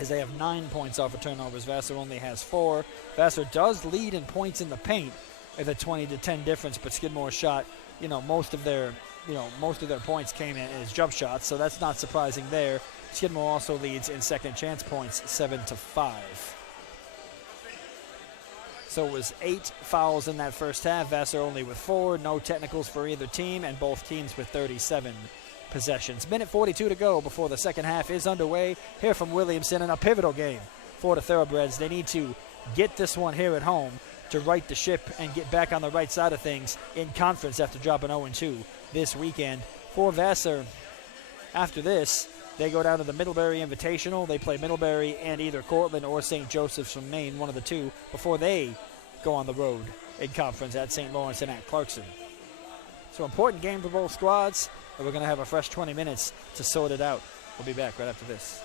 as they have 9 points off of turnovers. Vassar only has 4. Vassar does lead in points in the paint with a 20-10 difference, but Skidmore shot, most of their points came in as jump shots, so that's not surprising there. Skidmore also leads in second chance points 7-5. So it was 8 fouls in that first half. Vassar only with 4. No technicals for either team, and both teams with 37 possessions. Minute 42 to go before the second half is underway. Here from Williamson in a pivotal game for the Thoroughbreds. They need to get this one here at home to right the ship and get back on the right side of things in conference after dropping 0-2 this weekend. For Vassar, after this, they go down to the Middlebury Invitational. They play Middlebury and either Cortland or St. Joseph's from Maine, one of the two, before they go on the road in conference at St. Lawrence and at Clarkson. So important game for both squads, and we're going to have a fresh 20 minutes to sort it out. We'll be back right after this.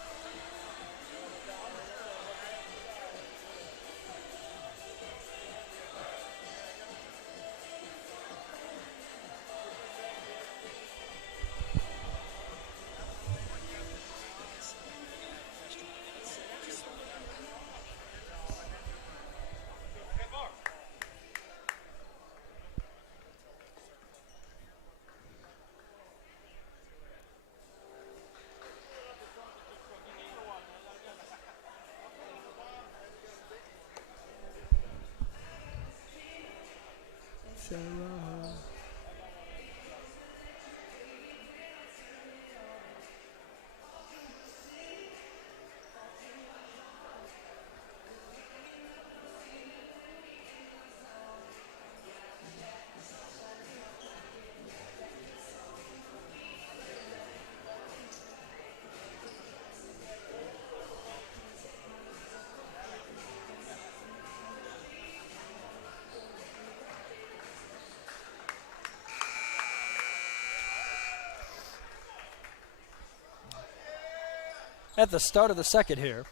At the start of the second here,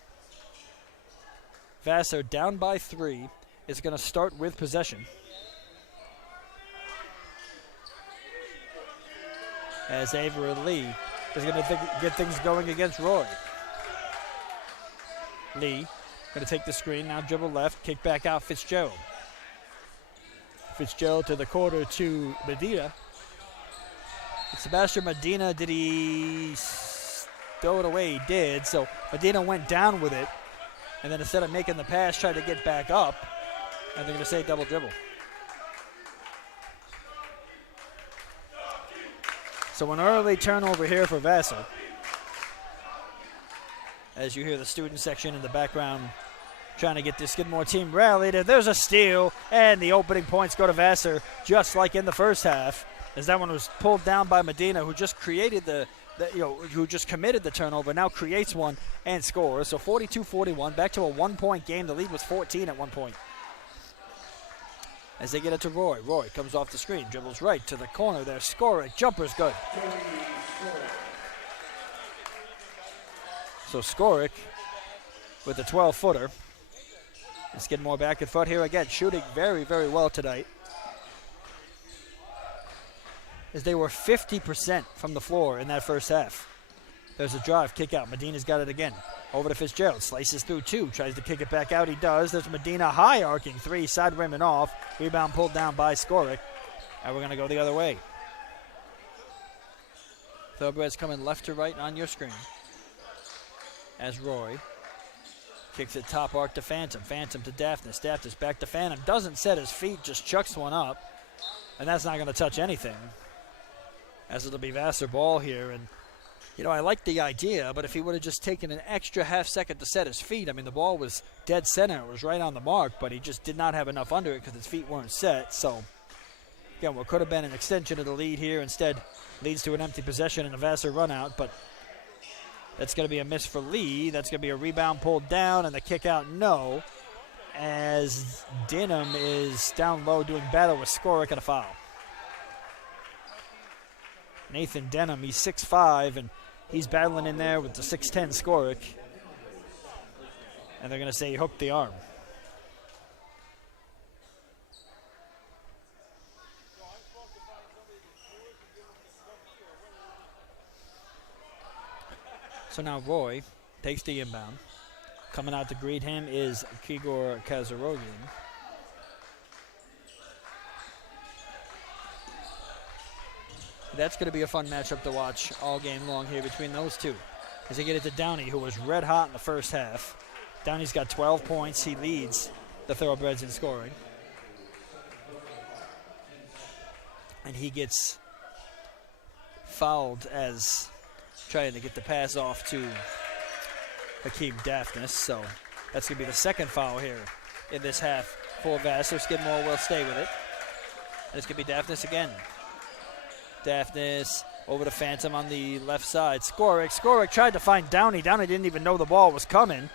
Vassar down by 3 is going to start with possession. As Avery Lee is going to get things going against Roy. Lee going to take the screen, now dribble left, kick back out Fitzgerald. Fitzgerald to the corner to Medina. Sebastian Medina, did he throw it away? He did. So Medina went down with it, and then instead of making the pass, tried to get back up, and they're going to say double dribble. So an early turnover here for Vassar. As you hear the student section in the background trying to get the Skidmore team rallied. And there's a steal, and the opening points go to Vassar, just like in the first half. as that one was pulled down by Medina, who just created who just committed the turnover, now creates one and scores. So 42-41, back to a 1-point game. The lead was 14 at one point. As they get it to Roy. Roy comes off the screen, dribbles right to the corner there. Skoric, jumper's good. So Skoric with a 12-footer. Let's get more back and foot here again. Shooting very, very well tonight. As they were 50% from the floor in that first half. There's a drive, kick out. Medina's got it again. Over to Fitzgerald, slices through two, tries to kick it back out. He does. There's Medina, high arcing three, side rim and off. Rebound pulled down by Skoric. And we're going to go the other way. Thoroughbreds coming left to right on your screen. As Roy kicks it top arc to Phantom. Phantom to Daphnis. Daphnis back to Phantom. Doesn't set his feet, just chucks one up. And that's not going to touch anything. As it'll be Vassar ball here. And, I like the idea, but if he would have just taken an extra half second to set his feet, the ball was dead center. It was right on the mark, but he just did not have enough under it because his feet weren't set. So, again, what could have been an extension of the lead here instead leads to an empty possession and a Vassar run out, but that's going to be a miss for Lee. That's going to be a rebound pulled down, and the kick out, no, as Denham is down low doing battle with Skoric and a foul. Nathan Denham, he's 6'5", and he's battling in there with the 6'10" Skoric. And they're going to say he hooked the arm. So now Roy takes the inbound. Coming out to greet him is Kigor Kazarogian. That's going to be a fun matchup to watch all game long here between those two. As they get it to Downey, who was red hot in the first half. Downey's got 12 points. He leads the Thoroughbreds in scoring. And he gets fouled as trying to get the pass off to Hakeem Daphnis. So that's going to be the second foul here in this half for Vassar. Skidmore will stay with it. And it's going to be Daphnis again. Daphnis over to Phantom on the left side. Skoric tried to find Downey. Downey didn't even know the ball was coming.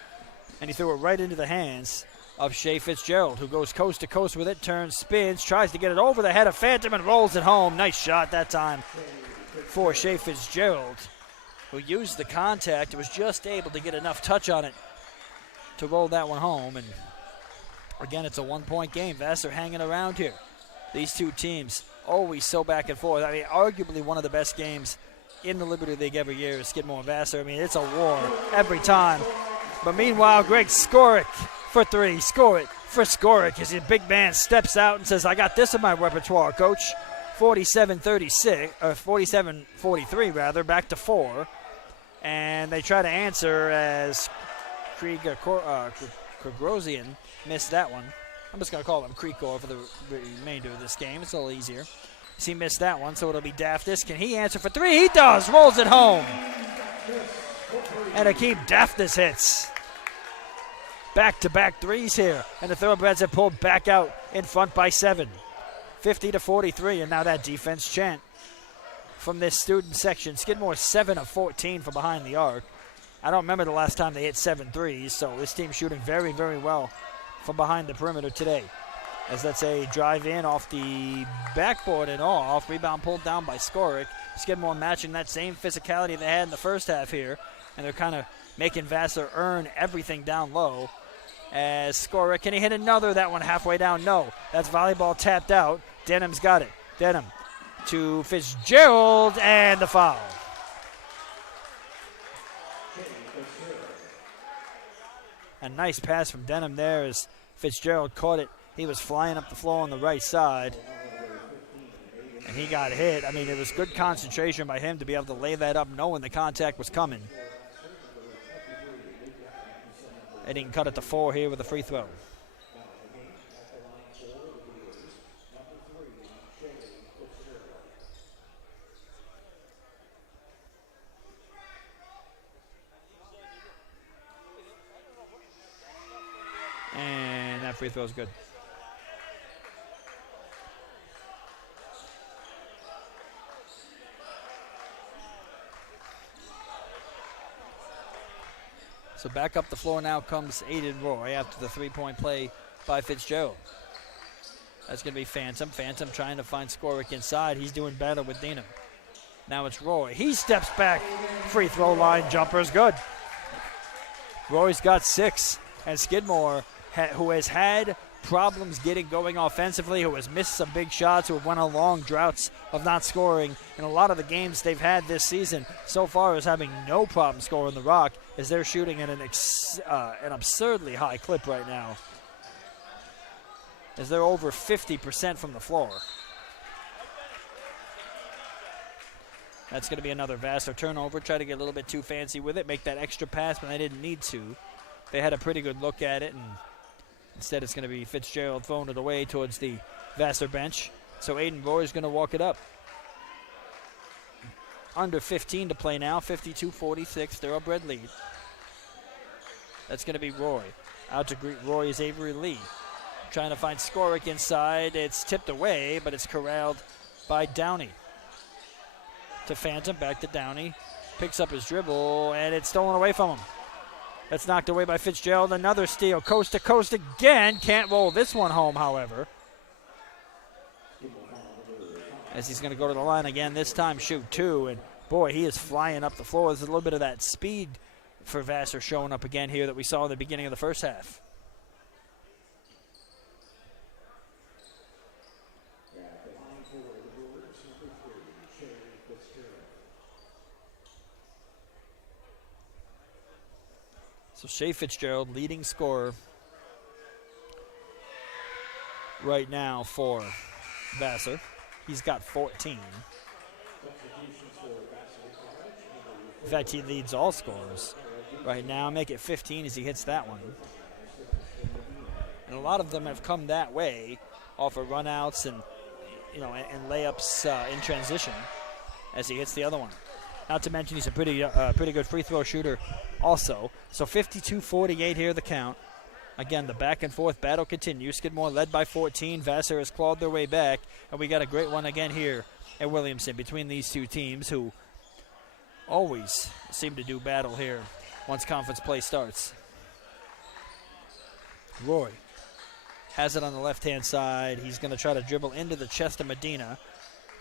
And he threw it right into the hands of Shea Fitzgerald, who goes coast to coast with it, turns, spins, tries to get it over the head of Phantom and rolls it home. Nice shot that time for Shea Fitzgerald, who used the contact. Was just able to get enough touch on it to roll that one home. And again, it's a 1-point game. Vassar hanging around here. These two teams always so back and forth. Arguably one of the best games in the Liberty League every year is Skidmore and Vassar. It's a war every time. But meanwhile, Greg Skoric for three. Skoric for Skoric as the big man steps out and says, I got this in my repertoire, coach. 47-36, or 47-43 rather, back to 4. And they try to answer as Krogrosian missed that one. I'm just going to call him Krikor for the remainder of this game. It's a little easier. He missed that one, so it'll be Daphnis. Can he answer for three? He does. Rolls it home. And Hakeem Daphnis hits. Back-to-back threes here. And the Thoroughbreds have pulled back out in front by 7. 50-43, and now that defense chant from this student section. Skidmore 7 of 14 from behind the arc. I don't remember the last time they hit 7 threes, so this team's shooting very, very well from behind the perimeter today. As that's a drive in off the backboard and off. Rebound pulled down by Skoric. Skidmore matching that same physicality they had in the first half here. And they're kind of making Vassar earn everything down low. As Skoric, can he hit another? That one halfway down, no. That's volleyball tapped out. Denham's got it. Denham to Fitzgerald and the foul. A nice pass from Denham there as Fitzgerald caught it. He was flying up the floor on the right side. And he got hit. It was good concentration by him to be able to lay that up knowing the contact was coming. And he can cut it to 4 here with a free throw. And that free throw is good. So back up the floor now comes Aiden Roy after the three-point play by Fitzgerald. That's going to be Phantom. Phantom trying to find Skoric inside. He's doing better with Dinham. Now it's Roy. He steps back. Free throw line jumper is good. Roy's got 6. And Skidmore, who has had problems getting going offensively, who has missed some big shots, who have went on long droughts of not scoring in a lot of the games they've had this season, so far is having no problem scoring the rock, as they're shooting at an absurdly high clip right now, as they're over 50% from the floor. That's going to be another Vassar turnover. Try to get a little bit too fancy with it, make that extra pass, but they didn't need to. They had a pretty good look at it, and instead it's going to be Fitzgerald throwing it away towards the Vassar bench. So Aiden Roy is going to walk it up. Under 15 to play now, 52-46, thoroughbred lead. That's going to be Roy. Out to greet Roy is Avery Lee. Trying to find Skoric inside. It's tipped away, but it's corralled by Downey. To Phantom, back to Downey. Picks up his dribble, and it's stolen away from him. That's knocked away by Fitzgerald. Another steal, coast to coast again. Can't roll this one home, however, as he's going to go to the line again, this time shoot 2. And, boy, he is flying up the floor. There's a little bit of that speed for Vassar showing up again here that we saw in the beginning of the first half. So Shea Fitzgerald, leading scorer right now for Vassar. He's got 14. In fact, he leads all scorers right now. Make it 15 as he hits that one. And a lot of them have come that way off of runouts and and layups in transition as he hits the other one. Not to mention he's a pretty good free throw shooter also. So 52-48 here, the count. Again, the back and forth battle continues. Skidmore led by 14. Vassar has clawed their way back. And we got a great one again here at Williamson between these two teams, who always seem to do battle here once conference play starts. Roy has it on the left-hand side. He's going to try to dribble into the chest of Medina.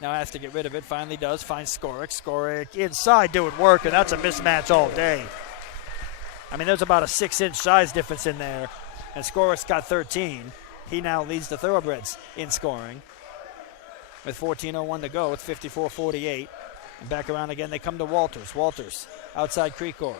Now has to get rid of it. Finally does. Finds Skoric. Skoric inside doing work, and that's a mismatch all day. I mean, there's about a 6-inch size difference in there, and Skoric's got 13. He now leads the Thoroughbreds in scoring. With 14:01 to go, it's 54-48. And back around again, they come to Walters. Walters outside Creekor.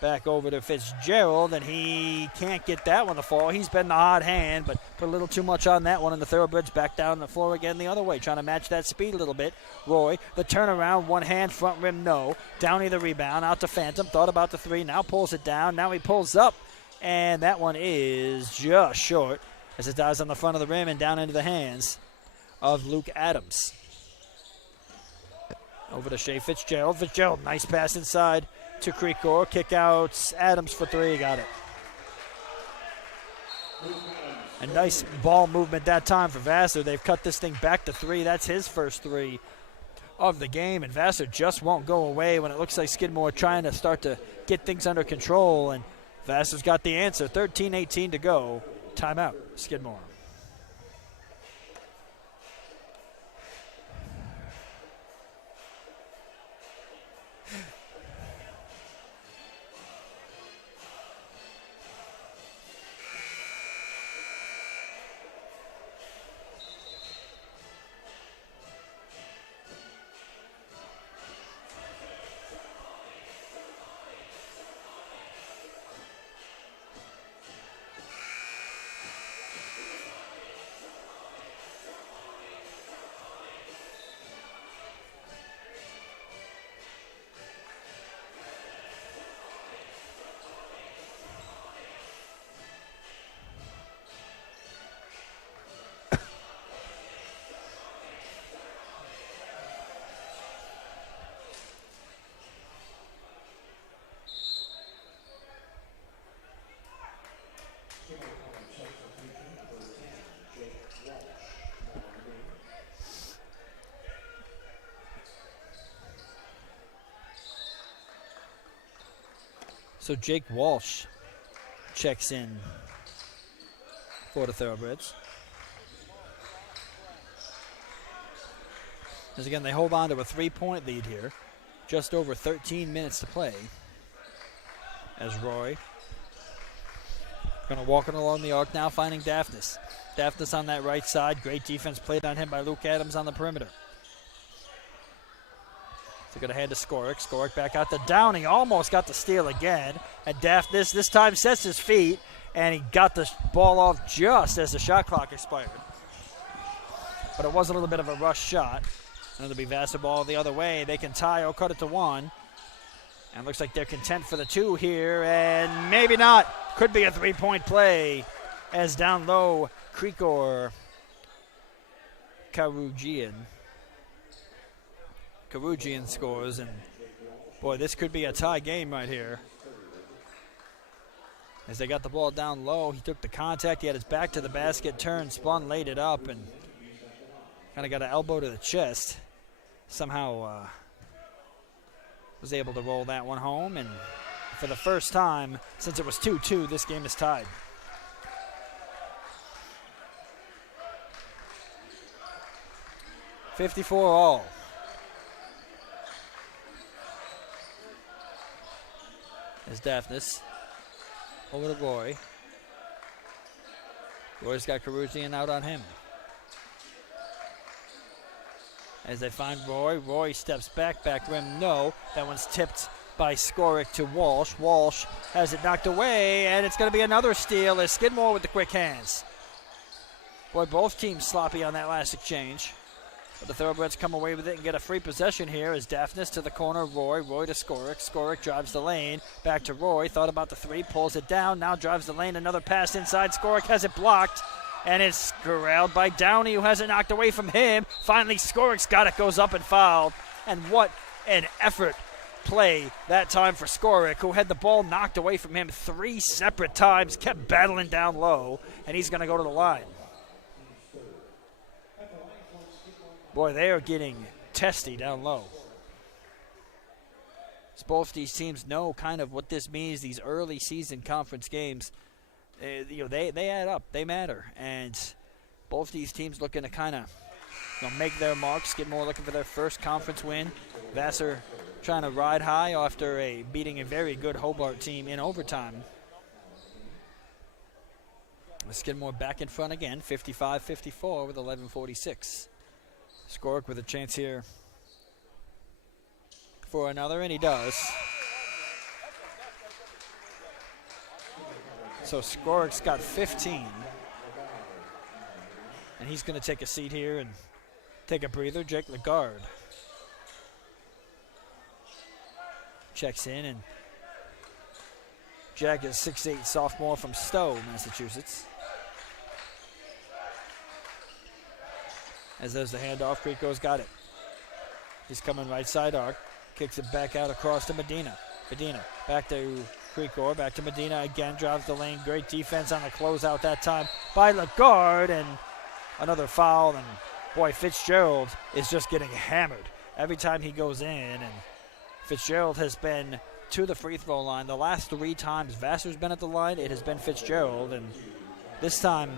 Back over to Fitzgerald, and he can't get that one to fall. He's been the hot hand, but put a little too much on that one, and the Thoroughbreds back down the floor again the other way, trying to match that speed a little bit. Roy, the turnaround, one hand, front rim, no. Downey the rebound, out to Phantom, thought about the 3, now pulls it down. Now he pulls up, and that one is just short as it dives on the front of the rim and down into the hands of Luke Adams. Over to Shea Fitzgerald. Fitzgerald, nice pass inside to Creekor. Kick out Adams for 3. Got it. A nice ball movement that time for Vassar. They've cut this thing back to 3. That's his first 3 of the game. And Vassar just won't go away when it looks like Skidmore trying to start to get things under control. And Vassar's got the answer. 13-18 to go. Timeout, Skidmore. So Jake Walsh checks in for the Thoroughbreds. As again, they hold on to a 3-point lead here. Just over 13 minutes to play. As Roy going to walk it along the arc now, finding Daphnis. Daphnis on that right side. Great defense played on him by Luke Adams on the perimeter. So going to hand to Skoric. Skoric back out to Downey. Almost got the steal again. And Daphnis this time sets his feet, and he got the ball off just as the shot clock expired. But it was a little bit of a rush shot. And it'll be Vassar ball the other way. They can tie or cut it to one. And looks like they're content for the two here, and maybe not. Could be a 3-point play as down low, Krikor Karugian scores, and boy, this could be a tie game right here. As they got the ball down low, he took the contact, he had his back to the basket, turned, spun, laid it up, and kind of got an elbow to the chest. Somehow was able to roll that one home, and for the first time since it was 2-2, this game is tied. .54 all. As Daphnis over to Roy. Roy's got Karugian out on him. As they find Roy, Roy steps back rim, no. That one's tipped by Skoric to Walsh. Walsh has it knocked away, and it's going to be another steal as Skidmore with the quick hands. Boy, both teams sloppy on that last exchange. But the Thoroughbreds come away with it and get a free possession here as Daphnis to the corner, Roy to Skoric. Skoric drives the lane, back to Roy, thought about the three, pulls it down, now drives the lane, another pass inside. Skoric has it blocked. And it's corralled by Downey, who has it knocked away from him. Finally, Skoric's got it, goes up and fouled. And what an effort play that time for Skoric, who had the ball knocked away from him 3 separate times, kept battling down low, and he's going to go to the line. Boy, they are getting testy down low. As both these teams know kind of what this means, these early season conference games. They add up, they matter, and both these teams looking to kind of make their marks. Skidmore looking for their first conference win. Vassar trying to ride high after beating a very good Hobart team in overtime. Skidmore back in front again, 55-54 with 11:46. Skoric with a chance here for another, and he does. So Skoric's got 15. And he's going to take a seat here and take a breather. Jake Lagarde checks in, and Jack is 6'8", sophomore from Stowe, Massachusetts. As there's the handoff, Krico's got it. He's coming right side arc, kicks it back out across to Medina. Medina back to Krikor, back to Medina again, drives the lane. Great defense on the closeout that time by Lagarde, and another foul. And boy, Fitzgerald is just getting hammered every time he goes in. And Fitzgerald has been to the free throw line. The last 3 times Vassar's been at the line, it has been Fitzgerald. And this time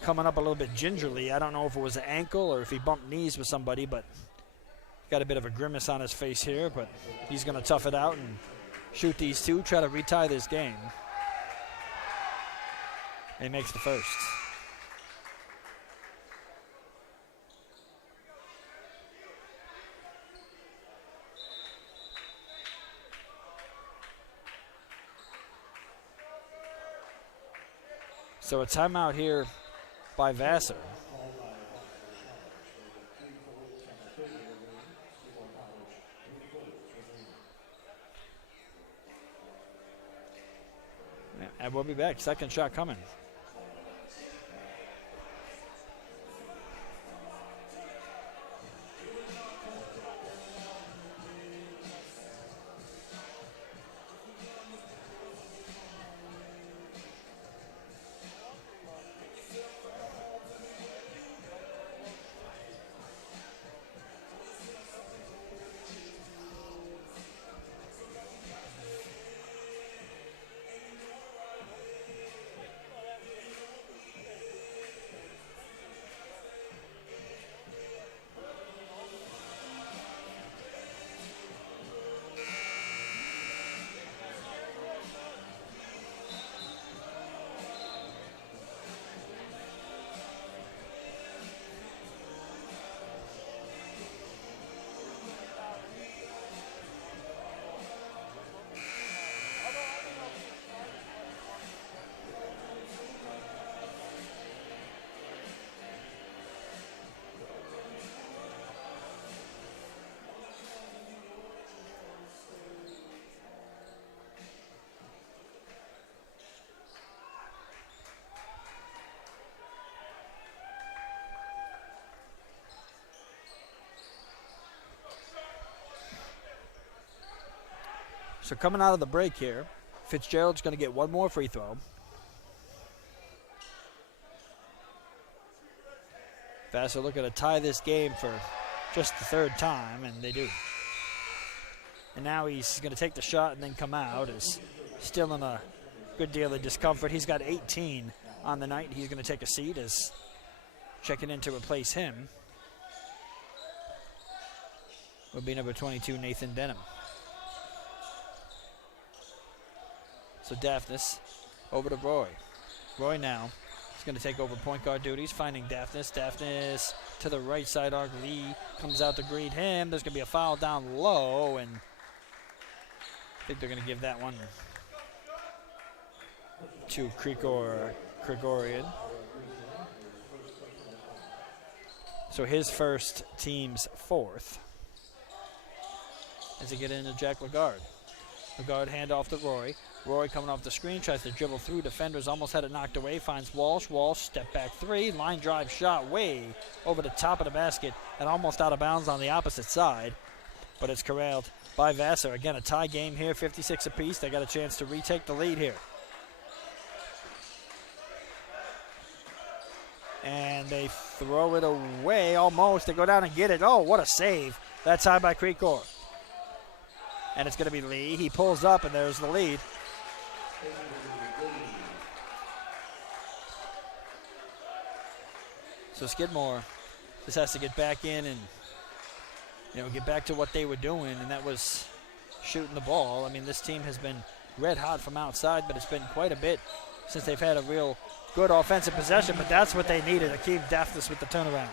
coming up a little bit gingerly. I don't know if it was an ankle or if he bumped knees with somebody, but got a bit of a grimace on his face here. But he's going to tough it out and shoot these two, try to retie this game. And he makes the first. So a timeout here by Vassar. And we'll be back. Second shot coming. So coming out of the break here, Fitzgerald's going to get one more free throw. Vassar looking to tie this game for just the third time, and they do. And now he's going to take the shot and then come out. Is still in a good deal of discomfort. He's got 18 on the night. He's going to take a seat as checking in to replace him will be number 22, Nathan Denham. So Daphnis over to Roy. Roy now is going to take over point guard duties, finding Daphnis. Daphnis to the right side arc. Lee comes out to greet him. There's going to be a foul down low, and I think they're going to give that one to Gregorian. So his first, team's fourth. As they get into Jack Lagarde. Lagarde handoff to Roy. Roy coming off the screen, tries to dribble through. Defenders almost had it knocked away. Finds Walsh. Walsh, step back three. Line drive shot way over the top of the basket and almost out of bounds on the opposite side. But it's corralled by Vassar. Again, a tie game here, 56 apiece. They got a chance to retake the lead here. And they throw it away almost. They go down and get it. Oh, what a save. That time by Creekor. And it's going to be Lee. He pulls up, and there's the lead. So Skidmore just has to get back in and, get back to what they were doing, and that was shooting the ball. I mean, this team has been red hot from outside, but it's been quite a bit since they've had a real good offensive possession, but that's what they needed to keep Daphnis with the turnaround.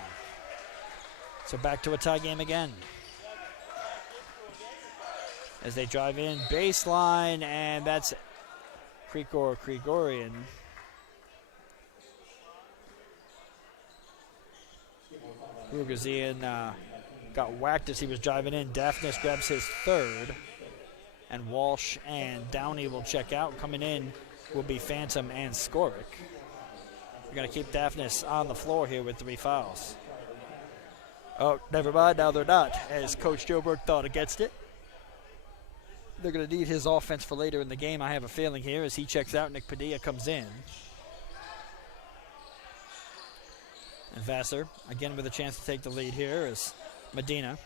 So back to a tie game again. As they drive in baseline, and that's Gregorian. Rugazian got whacked as he was driving in. Daphnis grabs his third, and Walsh and Downey will check out. Coming in will be Phantom and Skoric. We're going to keep Daphnis on the floor here with 3 fouls. Oh, never mind. Now they're not, as Coach Joe Burke thought against it. They're going to need his offense for later in the game, I have a feeling here. As he checks out, Nick Padilla comes in. And Vassar, again with a chance to take the lead here, is Medina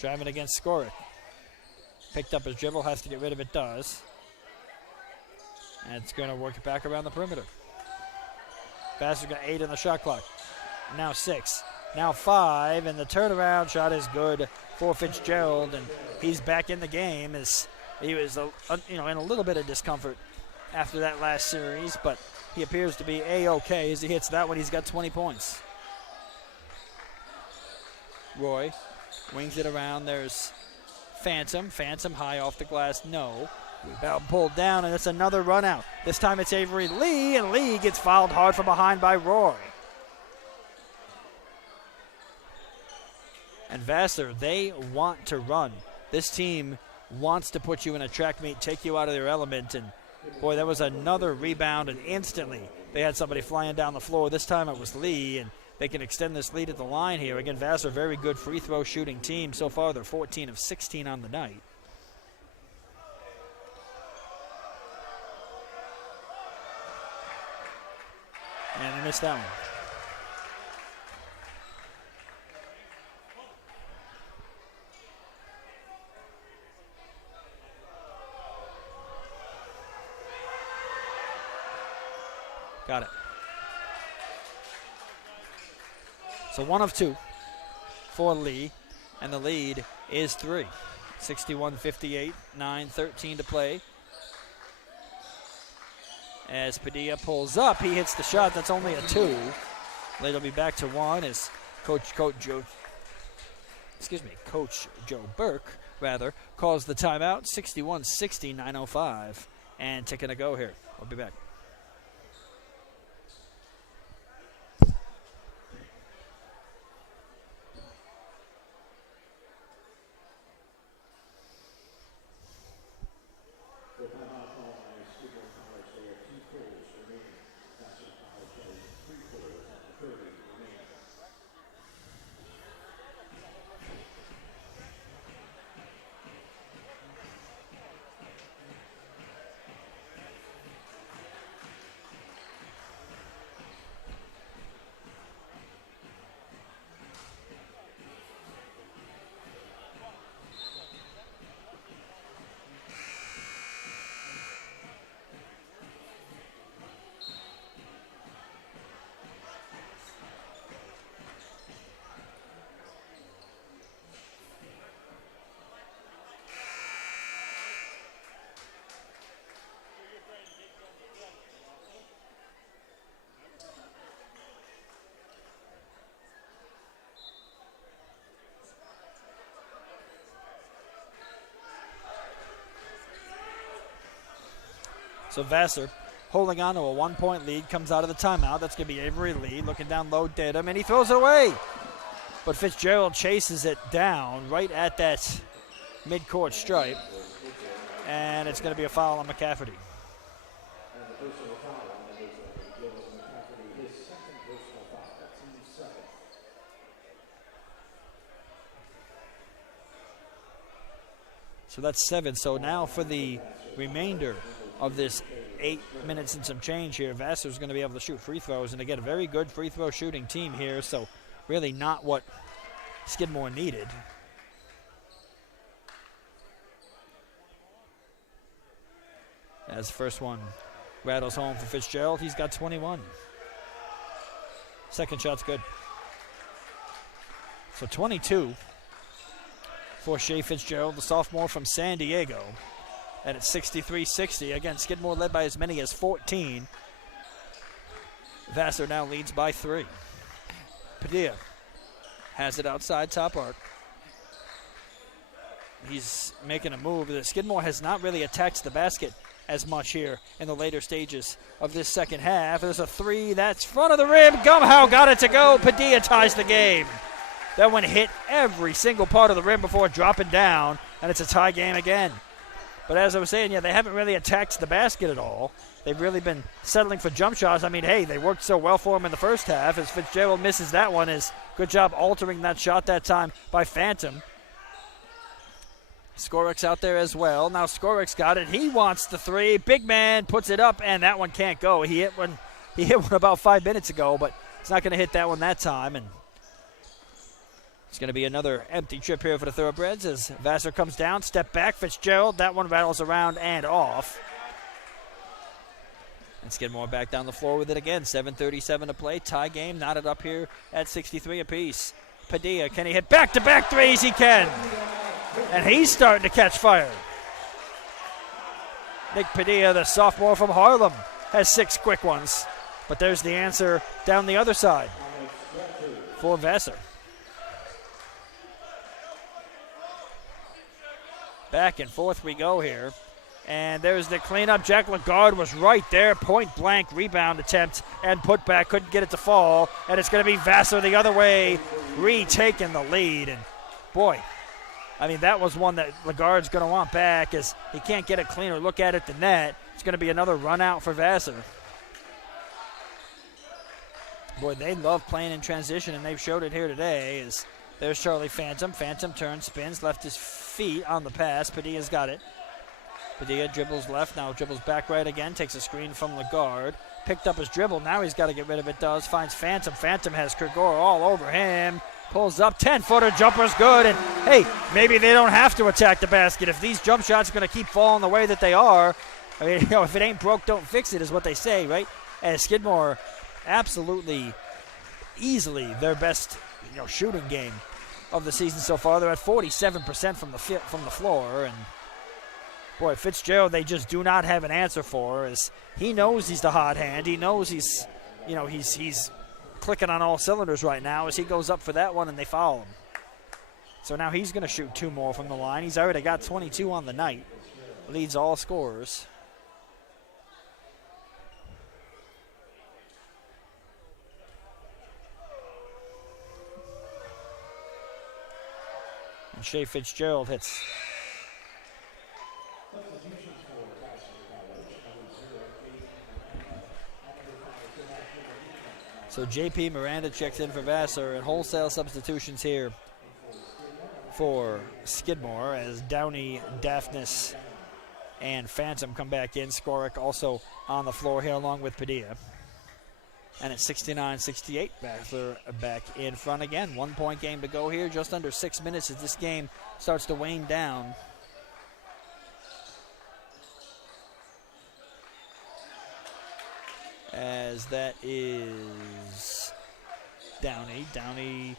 driving against Skoric. Picked up his dribble, has to get rid of it, does. And it's going to work it back around the perimeter. Vassar got 8 on the shot clock. Now 6. Now 5, and the turnaround shot is good for Fitzgerald, and he's back in the game. As he was, in a little bit of discomfort after that last series, but he appears to be A-okay as he hits that one. He's got 20 points. Roy wings it around. There's Phantom. Phantom high off the glass. No. Rebound pulled down, and it's another run out. This time it's Avery Lee, and Lee gets fouled hard from behind by Roy. And Vassar, they want to run. This team wants to put you in a track meet, take you out of your element. And, boy, that was another rebound, and instantly they had somebody flying down the floor. This time it was Lee, and they can extend this lead at the line here. Again, Vassar, very good free throw shooting team. So far, they're 14 of 16 on the night. And they missed that one. Got it. So 1 of 2 for Lee, and the lead is 3. 61-58, 9:13 to play. As Padilla pulls up, he hits the shot. That's only a 2. It'll be back to 1 as Coach Joe Burke calls the timeout. 61-60, 9:05, and taking a go here. I'll be back. So Vassar holding on to a 1-point lead, comes out of the timeout. That's going to be Avery Lee looking down low, Dedham, and he throws it away. But Fitzgerald chases it down right at that midcourt stripe, and it's going to be a foul on McCafferty. So that's 7. So now for the remainder of this 8 minutes and some change here, Vassar's going to be able to shoot free throws, and again, a very good free throw shooting team here, so really not what Skidmore needed. As the first one rattles home for Fitzgerald, he's got 21. Second shot's good. So 22 for Shea Fitzgerald, the sophomore from San Diego. And it's 63-60. Again, Skidmore led by as many as 14. Vassar now leads by 3. Padilla has it outside top arc. He's making a move. The Skidmore has not really attacked the basket as much here in the later stages of this second half. There's a 3 that's front of the rim. Gumhow got it to go. Padilla ties the game. That one hit every single part of the rim before dropping down, and it's a tie game again. But as I was saying, yeah, they haven't really attacked the basket at all. They've really been settling for jump shots. I mean, hey, they worked so well for him in the first half. As Fitzgerald misses that one, is good job altering that shot that time by Phantom. Skorik's out there as well. Now Skorik's got it. He wants the 3. Big man puts it up, and that one can't go. He hit one about 5 minutes ago, but he's not going to hit that one that time. And it's going to be another empty trip here for the Thoroughbreds as Vassar comes down, step back, Fitzgerald. That one rattles around and off. And Skidmore back down the floor with it again. 7:37 to play. Tie game knotted up here at 63 apiece. Padilla, can he hit back-to-back threes? He can. And he's starting to catch fire. Nick Padilla, the sophomore from Harlem, has 6 quick ones. But there's the answer down the other side for Vassar. Back and forth we go here. And there's the cleanup. Jack Lagarde was right there. Point blank rebound attempt and put back. Couldn't get it to fall. And it's going to be Vassar the other way, retaking the lead. And boy, I mean, that was one that Lagarde's going to want back as he can't get a cleaner look at it than that. It's going to be another run out for Vassar. Boy, they love playing in transition, and they've showed it here today. As there's Charlie Phantom. Phantom turns, spins, left his feet on the pass. Padilla's got it. Padilla dribbles left, now dribbles back right again, takes a screen from Lagarde. Picked up his dribble, now he's got to get rid of it, does. Finds Phantom. Phantom has Krigor all over him. Pulls up, 10-footer, jumper's good. And, hey, maybe they don't have to attack the basket. If these jump shots are going to keep falling the way that they are, I mean, if it ain't broke, don't fix it is what they say, right? And Skidmore absolutely, easily their best shooting game of the season so far. They're at 47% from the floor, and boy, Fitzgerald, they just do not have an answer for. As he knows he's the hot hand. He knows he's clicking on all cylinders right now as he goes up for that one and they foul him. So now he's going to shoot 2 more from the line. He's already got 22 on the night. Leads all scorers. And Shea Fitzgerald hits. So J.P. Miranda checks in for Vassar, and wholesale substitutions here for Skidmore as Downey, Daphnis, and Phantom come back in. Skorik also on the floor here along with Padilla. And it's 69-68. Vassar back in front again. 1-point game to go here. Just under 6 minutes as this game starts to wane down. As that is Downey. Downey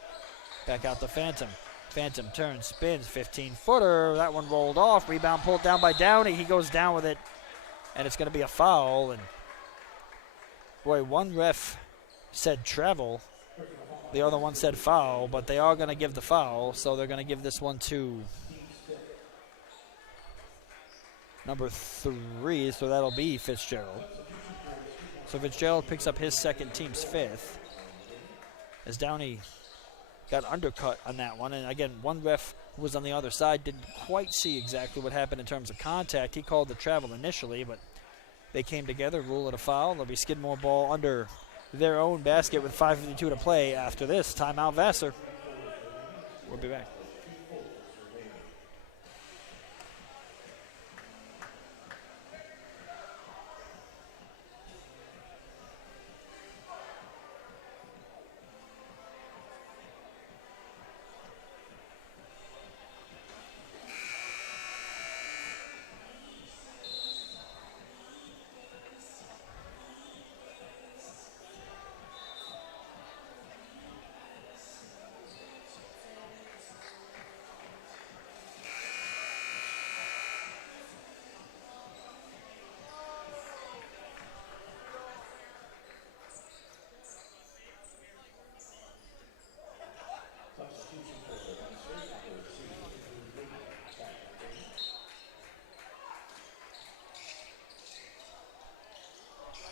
back out to Phantom. Phantom turns, spins, 15-footer. That one rolled off. Rebound pulled down by Downey. He goes down with it, and it's going to be a foul. And boy, one ref said travel. The other one said foul, but they are going to give the foul, so they're going to give this one to number 3, so that'll be Fitzgerald. So Fitzgerald picks up his second, team's 5th. As Downey got undercut on that one. And again, one ref who was on the other side didn't quite see exactly what happened in terms of contact. He called the travel initially, but they came together, rule it a foul. There'll be Skidmore ball under their own basket with 5:52 to play after this. Timeout, Vassar. We'll be back.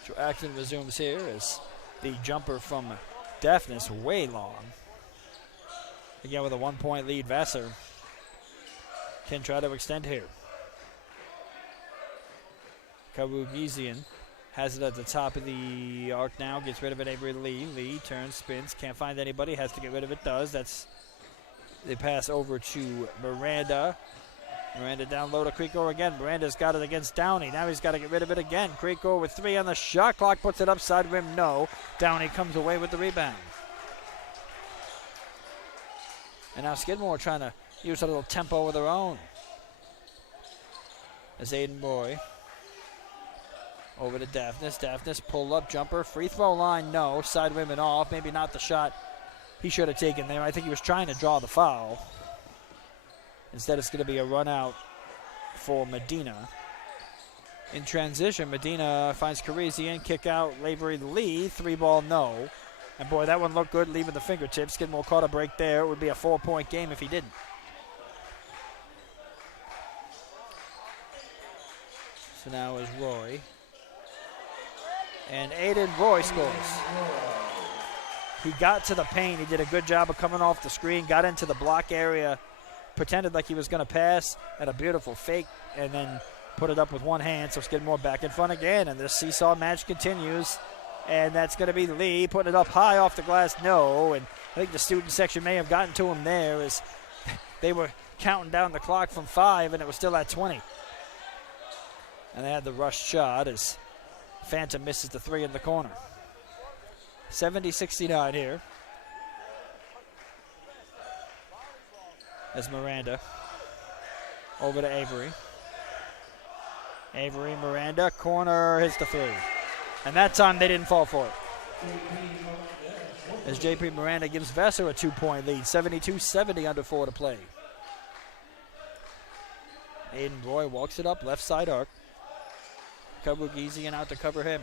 So action resumes here as the jumper from Daphnis way long. Again with a 1-point lead, Vassar can try to extend here. Karugizian has it at the top of the arc now, gets rid of it, Avery Lee. Lee turns, spins, can't find anybody, has to get rid of it, does. That's the pass over to Miranda. Miranda down low to Creekor again. Miranda's got it against Downey. Now he's got to get rid of it again. Creekor with 3 on the shot clock, puts it upside rim, no. Downey comes away with the rebound. And now Skidmore trying to use a little tempo of their own. As Aiden Roy over to Daphnis. Daphnis pull up jumper, free throw line, no. Side rim and off, maybe not the shot he should have taken there. I think he was trying to draw the foul. Instead, it's going to be a run out for Medina. In transition, Medina finds Carizian, kick out, Lavery Lee, 3-ball, no. And boy, that one looked good, leaving the fingertips. Skidmore caught a break there. It would be a 4-point game if he didn't. So now is Roy. And Aiden Roy scores. He got to the paint. He did a good job of coming off the screen, got into the block area, pretended like he was going to pass, had a beautiful fake, and then put it up with one hand. So Skidmore back in front again, and this seesaw match continues. And that's going to be Lee putting it up high off the glass, no. And I think the student section may have gotten to him there as they were counting down the clock from 5, and it was still at 20. And they had the rush shot as Phantom misses the 3 in the corner. 70-69 here. As Miranda over to Avery. Avery, Miranda, corner, hits the 3. And that time they didn't fall for it. As JP Miranda gives Vassar a 2-point lead, 72-70 under 4 to play. Aiden Roy walks it up, left side arc. Kabugizian out to cover him.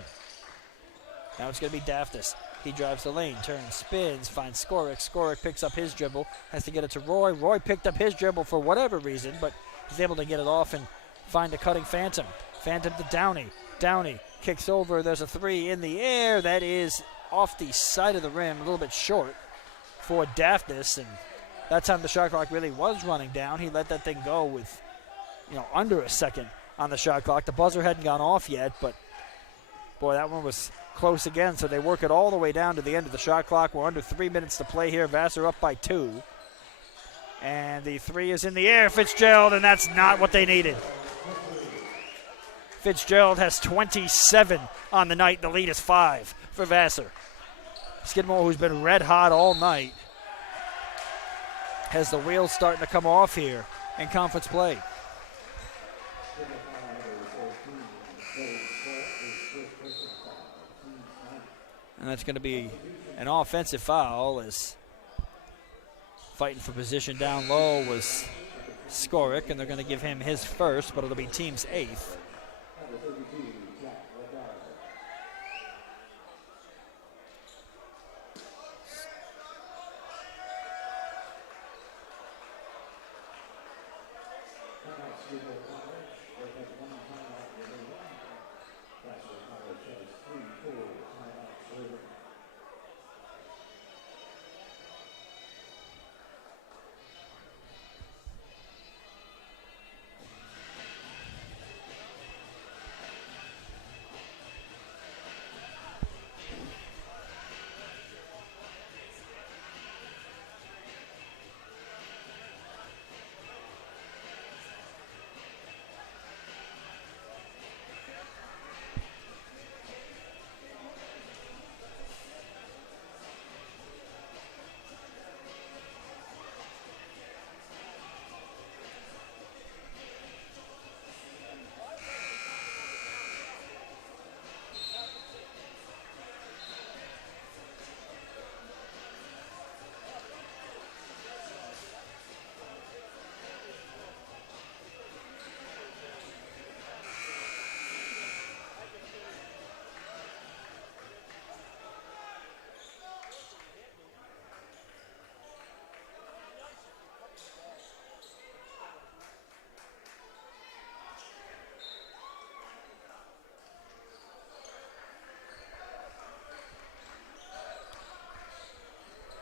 Now it's going to be Daphnis. He drives the lane, turns, spins, finds Skorik. Skorik picks up his dribble, has to get it to Roy. Roy picked up his dribble for whatever reason, but he's able to get it off and find a cutting Phantom. Phantom to Downey. Downey kicks over. There's a 3 in the air. That is off the side of the rim, a little bit short for Daphnis. And that time the shot clock really was running down. He let that thing go with, under a second on the shot clock. The buzzer hadn't gone off yet, but boy, that one was close again. So they work it all the way down to the end of the shot clock. We're under 3 minutes to play here. Vassar up by 2. And the 3 is in the air. Fitzgerald, and that's not what they needed. Fitzgerald has 27 on the night. The lead is 5 for Vassar. Skidmore, who's been red hot all night, has the wheels starting to come off here in conference play. And that's going to be an offensive foul as fighting for position down low was Skorik, and they're going to give him his first, but it'll be team's 8th.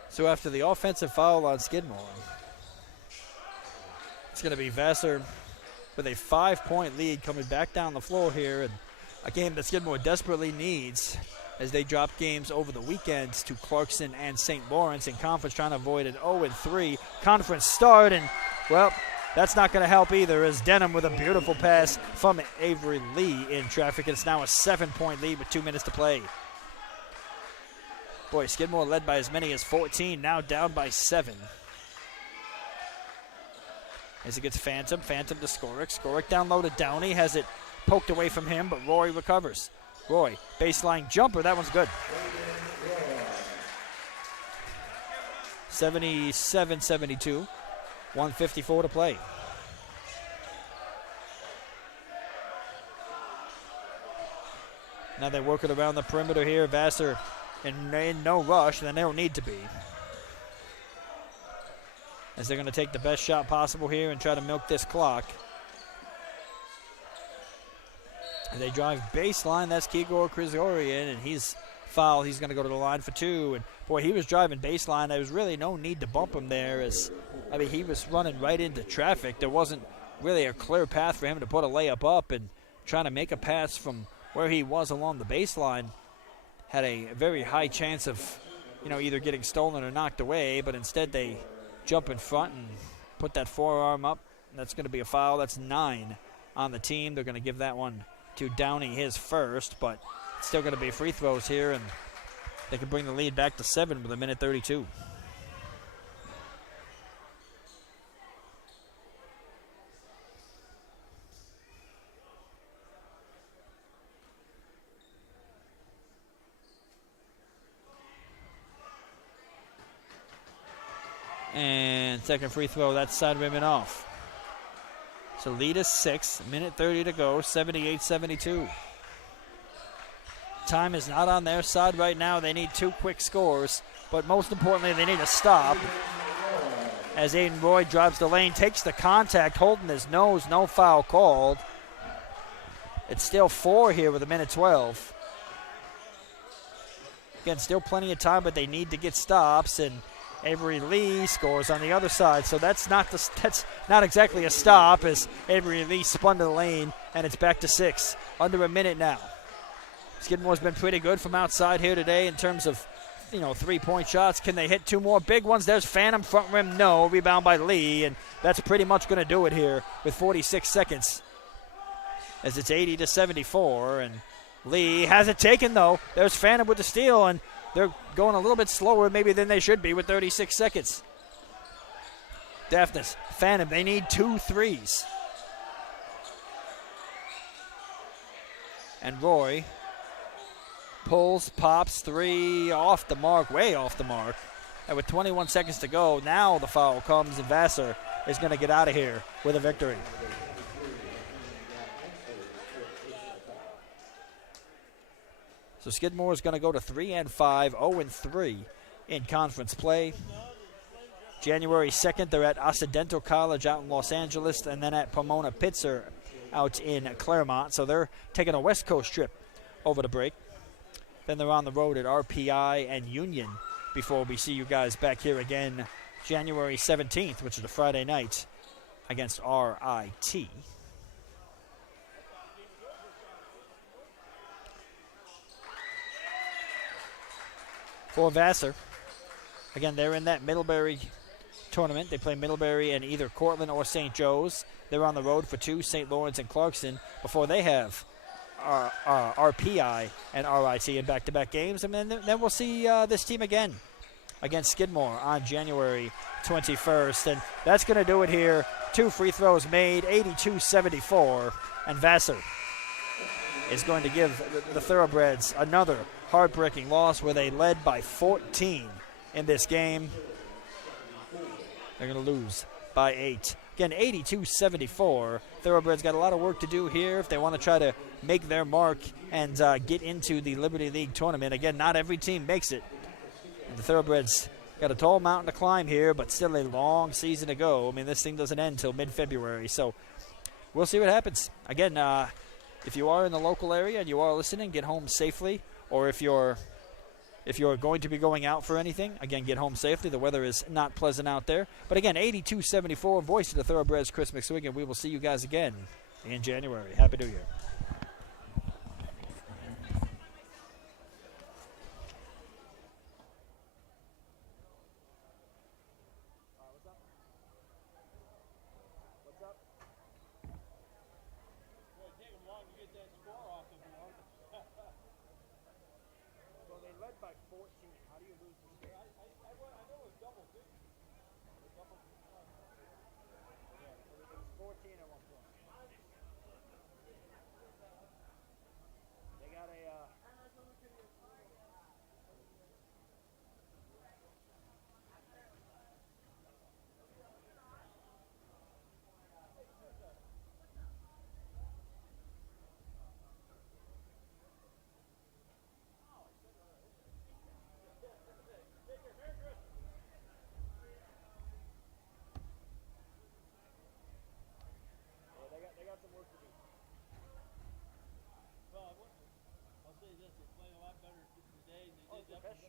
So after the offensive foul on Skidmore, it's going to be Vassar with a 5-point lead coming back down the floor here, and a game that Skidmore desperately needs as they drop games over the weekends to Clarkson and St. Lawrence in conference, trying to avoid an 0-3 conference start. And, well, that's not going to help either, as Denham with a beautiful pass from Avery Lee in traffic. It's now a 7-point lead with 2 minutes to play. Boy, Skidmore led by as many as 14, now down by 7. As it gets Phantom to Skorick. Skorick down low to Downey, has it poked away from him, but Roy recovers. Roy, baseline jumper, that one's good. 77-72, 1:54 to play. Now they're working around the perimeter here. Vassar in no rush, and they don't need to be, as they're going to take the best shot possible here and try to milk this clock. And they drive baseline. That's Kigor Krizorian, and he's fouled. He's going to go to the line for 2. And, boy, he was driving baseline. There was really no need to bump him there, as, I mean, he was running right into traffic. There wasn't really a clear path for him to put a layup up, and trying to make a pass from where he was along the baseline had a very high chance of, either getting stolen or knocked away, but instead they jump in front and put that forearm up. That's going to be a foul. That's 9 on the team. They're going to give that one to Downey, his first, but it's still going to be free throws here, and they can bring the lead back to 7 with 1:32. And second free throw, that's side rim and off. So lead is 6, 1:30 to go, 78-72. Time is not on their side right now. They need 2 quick scores, but most importantly, they need a stop. As Aiden Roy drives the lane, takes the contact, holding his nose, no foul called. It's still 4 here with 1:12. Again, still plenty of time, but they need to get stops, and Avery Lee scores on the other side, so that's not exactly a stop, as Avery Lee spun to the lane, and it's back to 6. Under a minute now. Skidmore's been pretty good from outside here today in terms of, 3-point shots. Can they hit 2 more big ones? There's Phantom, front rim, no. Rebound by Lee, and that's pretty much going to do it here with 46 seconds, as it's 80-74, and Lee has it taken, though. There's Phantom with the steal, and they're going a little bit slower maybe than they should be with 36 seconds. Daphnis, Phantom, they need 2 threes. And Roy pulls, pops, 3 off the mark, way off the mark. And with 21 seconds to go, now the foul comes, and Vassar is going to get out of here with a victory. So Skidmore is going to go to 3-5, 0-3 in conference play. January 2nd, they're at Occidental College out in Los Angeles, and then at Pomona Pitzer out in Claremont. So they're taking a West Coast trip over the break. Then they're on the road at RPI and Union before we see you guys back here again January 17th, which is a Friday night, against RIT. For Vassar, again, they're in that Middlebury tournament. They play Middlebury and either Cortland or St. Joe's. They're on the road for 2, St. Lawrence and Clarkson, before they have RPI and RIT in back-to-back games. And then we'll see this team again against Skidmore on January 21st. And that's going to do it here. 2 free throws made, 82-74. And Vassar is going to give the Thoroughbreds another heartbreaking loss where they led by 14 in this game. They're going to lose by 8. Again, 82-74. Thoroughbreds got a lot of work to do here if they want to try to make their mark and get into the Liberty League tournament. Again, not every team makes it. And the Thoroughbreds got a tall mountain to climb here, but still a long season to go. I mean, this thing doesn't end until mid-February, so we'll see what happens. Again, if you are in the local area and you are listening, get home safely. Or if you're going to be going out for anything, again, get home safely. The weather is not pleasant out there. But again, 82-74, voice of the Thoroughbreds, Chris McSwig, and we will see you guys again in January. Happy New Year. Well, I'll say this: they play a lot better today than they did